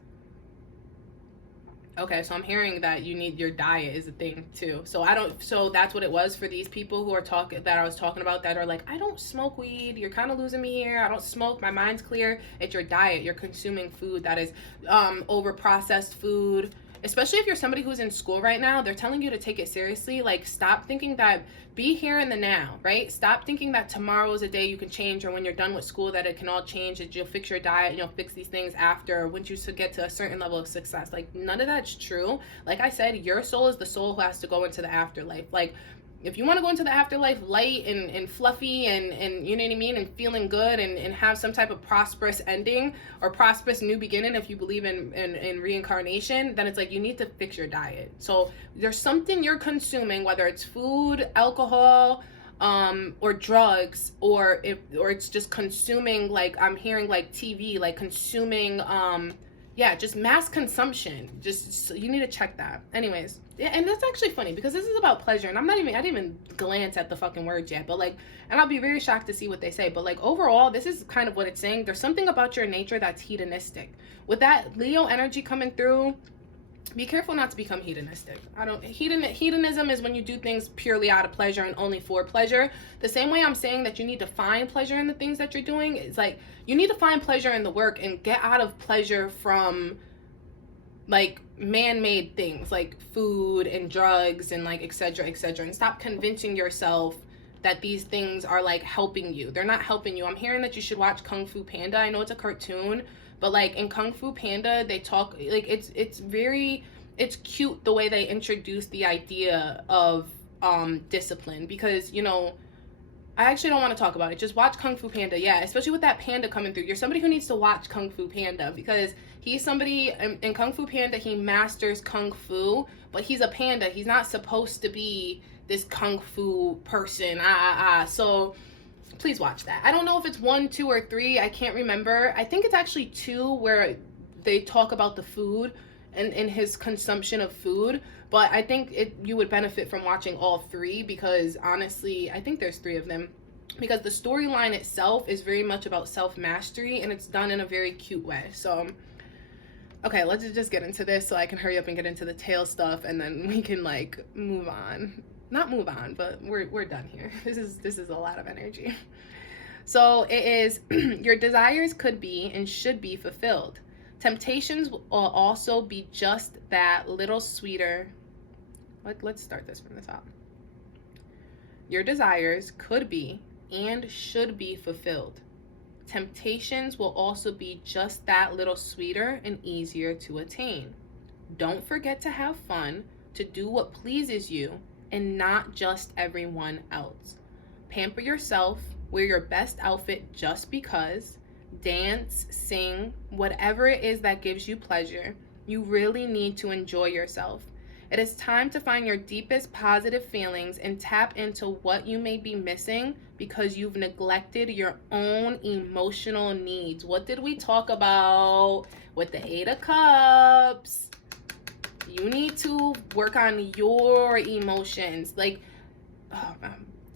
Okay, so I'm hearing that your diet is a thing too. So that's what it was for these people who are that I was talking about, that are like, I don't smoke weed. You're kind of losing me here. I don't smoke. My mind's clear. It's your diet. You're consuming food that is over processed food. Especially if you're somebody who's in school right now, they're telling you to take it seriously. Like, stop thinking that, be here in the now, right? Stop thinking that tomorrow is a day you can change, or when you're done with school that it can all change, that you'll fix your diet and you'll fix these things after, once you get to a certain level of success. Like, none of that's true. Like I said, your soul is the soul who has to go into the afterlife. Like, if you want to go into the afterlife light and fluffy and you know what I mean, and feeling good and have some type of prosperous ending or prosperous new beginning, if you believe in reincarnation, then it's like, you need to fix your diet. So there's something you're consuming, whether it's food, alcohol, or drugs, or it's just consuming, like I'm hearing like TV, like consuming, yeah, just mass consumption. Just, you need to check that. Anyways, yeah, and that's actually funny because this is about pleasure, and I didn't even glance at the fucking words yet, but like, and I'll be very shocked to see what they say, but like, overall, this is kind of what it's saying. There's something about your nature that's hedonistic. With that Leo energy coming through, be careful not to become hedonistic. Hedonism is when you do things purely out of pleasure and only for pleasure. The same way I'm saying that you need to find pleasure in the things that you're doing, it's like, you need to find pleasure in the work and get out of pleasure from like man-made things like food and drugs and like etc., and stop convincing yourself that these things are like helping you. They're not helping you. I'm hearing that you should watch Kung Fu Panda. I know it's a cartoon, but like in Kung Fu Panda, they talk like it's cute the way they introduce the idea of discipline, because you know, I actually don't want to talk about it. Just watch Kung Fu Panda. Yeah, especially with that panda coming through. You're somebody who needs to watch Kung Fu Panda, because he's somebody in Kung Fu Panda, he masters Kung Fu, but he's a panda. He's not supposed to be this Kung Fu person. So please watch that. I don't know if it's 1, 2, or 3. I can't remember. I think it's actually 2, where they talk about the food and his consumption of food. But I think you would benefit from watching all 3, because honestly, I think there's 3 of them. Because the storyline itself is very much about self-mastery, and it's done in a very cute way. So, okay, let's just get into this so I can hurry up and get into the tail stuff, and then we can like move on. Not move on, but we're done here. This is a lot of energy. So it is, your desires could be and should be fulfilled. Temptations will also be just that little sweeter. Let's start this from the top. Your desires could be and should be fulfilled. Temptations will also be just that little sweeter and easier to attain. Don't forget to have fun, to do what pleases you, and not just everyone else. Pamper yourself, wear your best outfit just because, dance, sing, whatever it is that gives you pleasure. You really need to enjoy yourself. It is time to find your deepest positive feelings and tap into what you may be missing because you've neglected your own emotional needs. What did we talk about with the 8 of Cups? You need to work on your emotions. Like,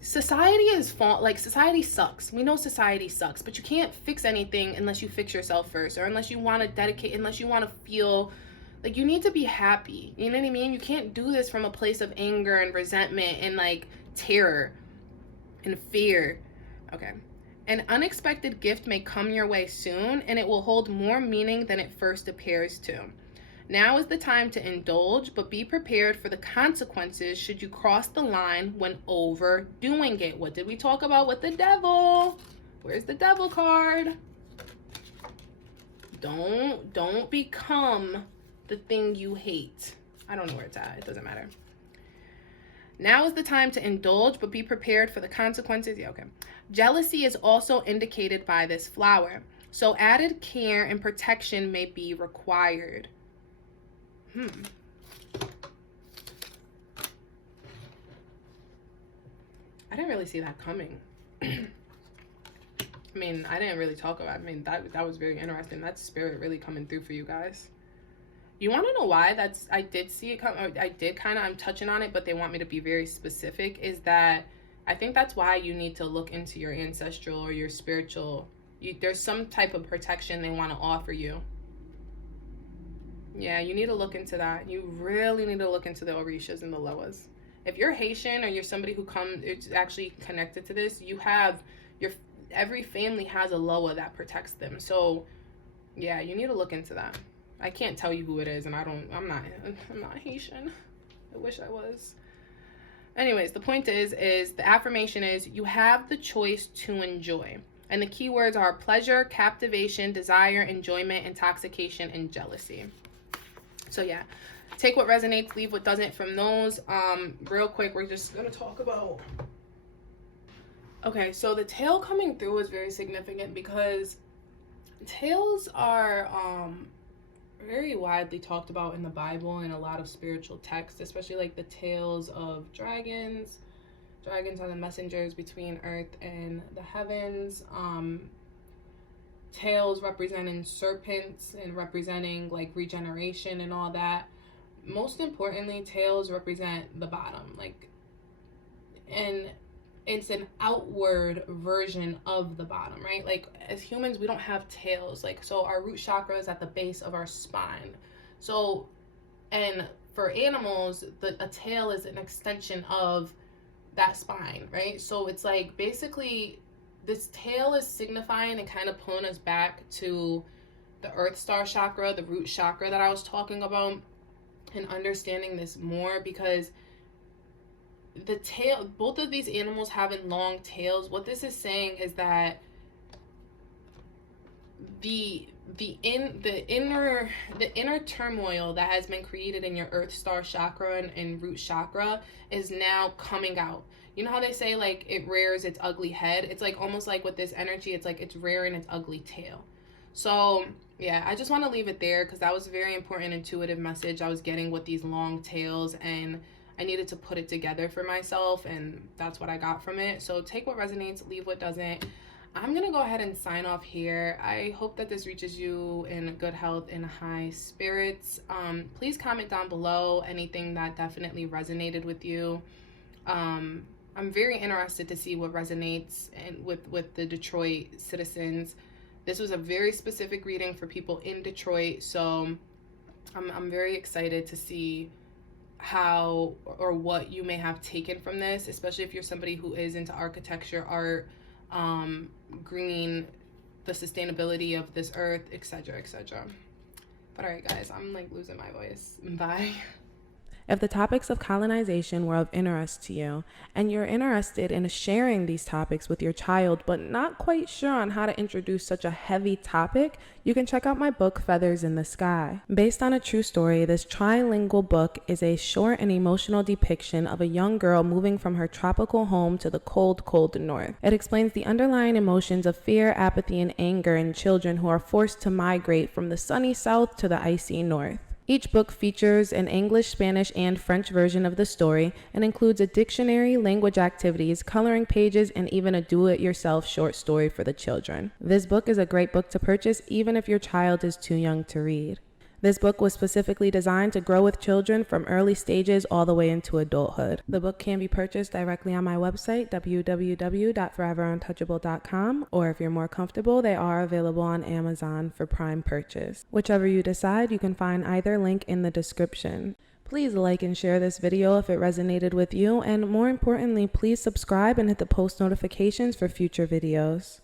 society is society sucks. We know society sucks, but you can't fix anything unless you fix yourself first, or unless you want to feel like you need to be happy. You know what I mean? You can't do this from a place of anger and resentment and like terror and fear. Okay. An unexpected gift may come your way soon, and it will hold more meaning than it first appears to. Now is the time to indulge, but be prepared for the consequences should you cross the line when overdoing it. What did we talk about with the devil? Where's the devil card? Don't become the thing you hate. I don't know where it's at. It doesn't matter. Now is the time to indulge, but be prepared for the consequences. Yeah, okay. Jealousy is also indicated by this flower, so added care and protection may be required. I didn't really see that coming. I mean, I didn't really talk about it. I mean, that was very interesting. That's spirit really coming through for you guys. You want to know why I did see it come? I'm touching on it, but they want me to be very specific. Is that I think that's why you need to look into your ancestral or your spiritual. There's some type of protection they want to offer you. Yeah, you need to look into that. You really need to look into the Orishas and the Loas. If you're Haitian or you're somebody who it's actually connected to this, every family has a Loa that protects them. So yeah, you need to look into that. I can't tell you who it is, and I'm not Haitian. I wish I was. Anyways, the point is the affirmation is you have the choice to enjoy. And the key words are pleasure, captivation, desire, enjoyment, intoxication, and jealousy. So yeah, take what resonates, leave what doesn't from those. Real quick, we're just gonna talk about. Okay, so the tail coming through is very significant because tails are very widely talked about in the Bible and a lot of spiritual texts, especially like the tales of dragons. Dragons are the messengers between earth and the heavens. Tails representing serpents and representing like regeneration and all that. Most importantly, tails represent the bottom, and it's an outward version of the bottom, right? Like as humans, we don't have tails. So our root chakra is at the base of our spine. So, and for animals, a tail is an extension of that spine, right? So it's like basically this tail is signifying and kind of pulling us back to the earth star chakra, the root chakra that I was talking about, and understanding this more, because the tail, both of these animals having long tails, what this is saying is that the inner turmoil that has been created in your earth star chakra and root chakra is now coming out. You know how they say like it rears its ugly head? It's like almost like with this energy, it's like it's rearing its ugly tail. So yeah, I just want to leave it there because that was a very important intuitive message I was getting with these long tails, and I needed to put it together for myself, and that's what I got from it. So take what resonates, leave what doesn't. I'm gonna go ahead and sign off here. I hope that this reaches you in good health and high spirits. Please comment down below anything that definitely resonated with you. I'm very interested to see what resonates and with the Detroit citizens. This was a very specific reading for people in Detroit, so I'm very excited to see how or what you may have taken from this, especially if you're somebody who is into architecture, art, green, the sustainability of this earth, etc., etc. But all right, guys, I'm like losing my voice. Bye. If the topics of colonization were of interest to you, and you're interested in sharing these topics with your child but not quite sure on how to introduce such a heavy topic, you can check out my book, Feathers in the Sky. Based on a true story, this trilingual book is a short and emotional depiction of a young girl moving from her tropical home to the cold, cold north. It explains the underlying emotions of fear, apathy, and anger in children who are forced to migrate from the sunny south to the icy north. Each book features an English, Spanish, and French version of the story and includes a dictionary, language activities, coloring pages, and even a do-it-yourself short story for the children. This book is a great book to purchase even if your child is too young to read. This book was specifically designed to grow with children from early stages all the way into adulthood. The book can be purchased directly on my website, www.foreveruntouchable.com, or if you're more comfortable, they are available on Amazon for Prime purchase. Whichever you decide, you can find either link in the description. Please like and share this video if it resonated with you, and more importantly, please subscribe and hit the post notifications for future videos.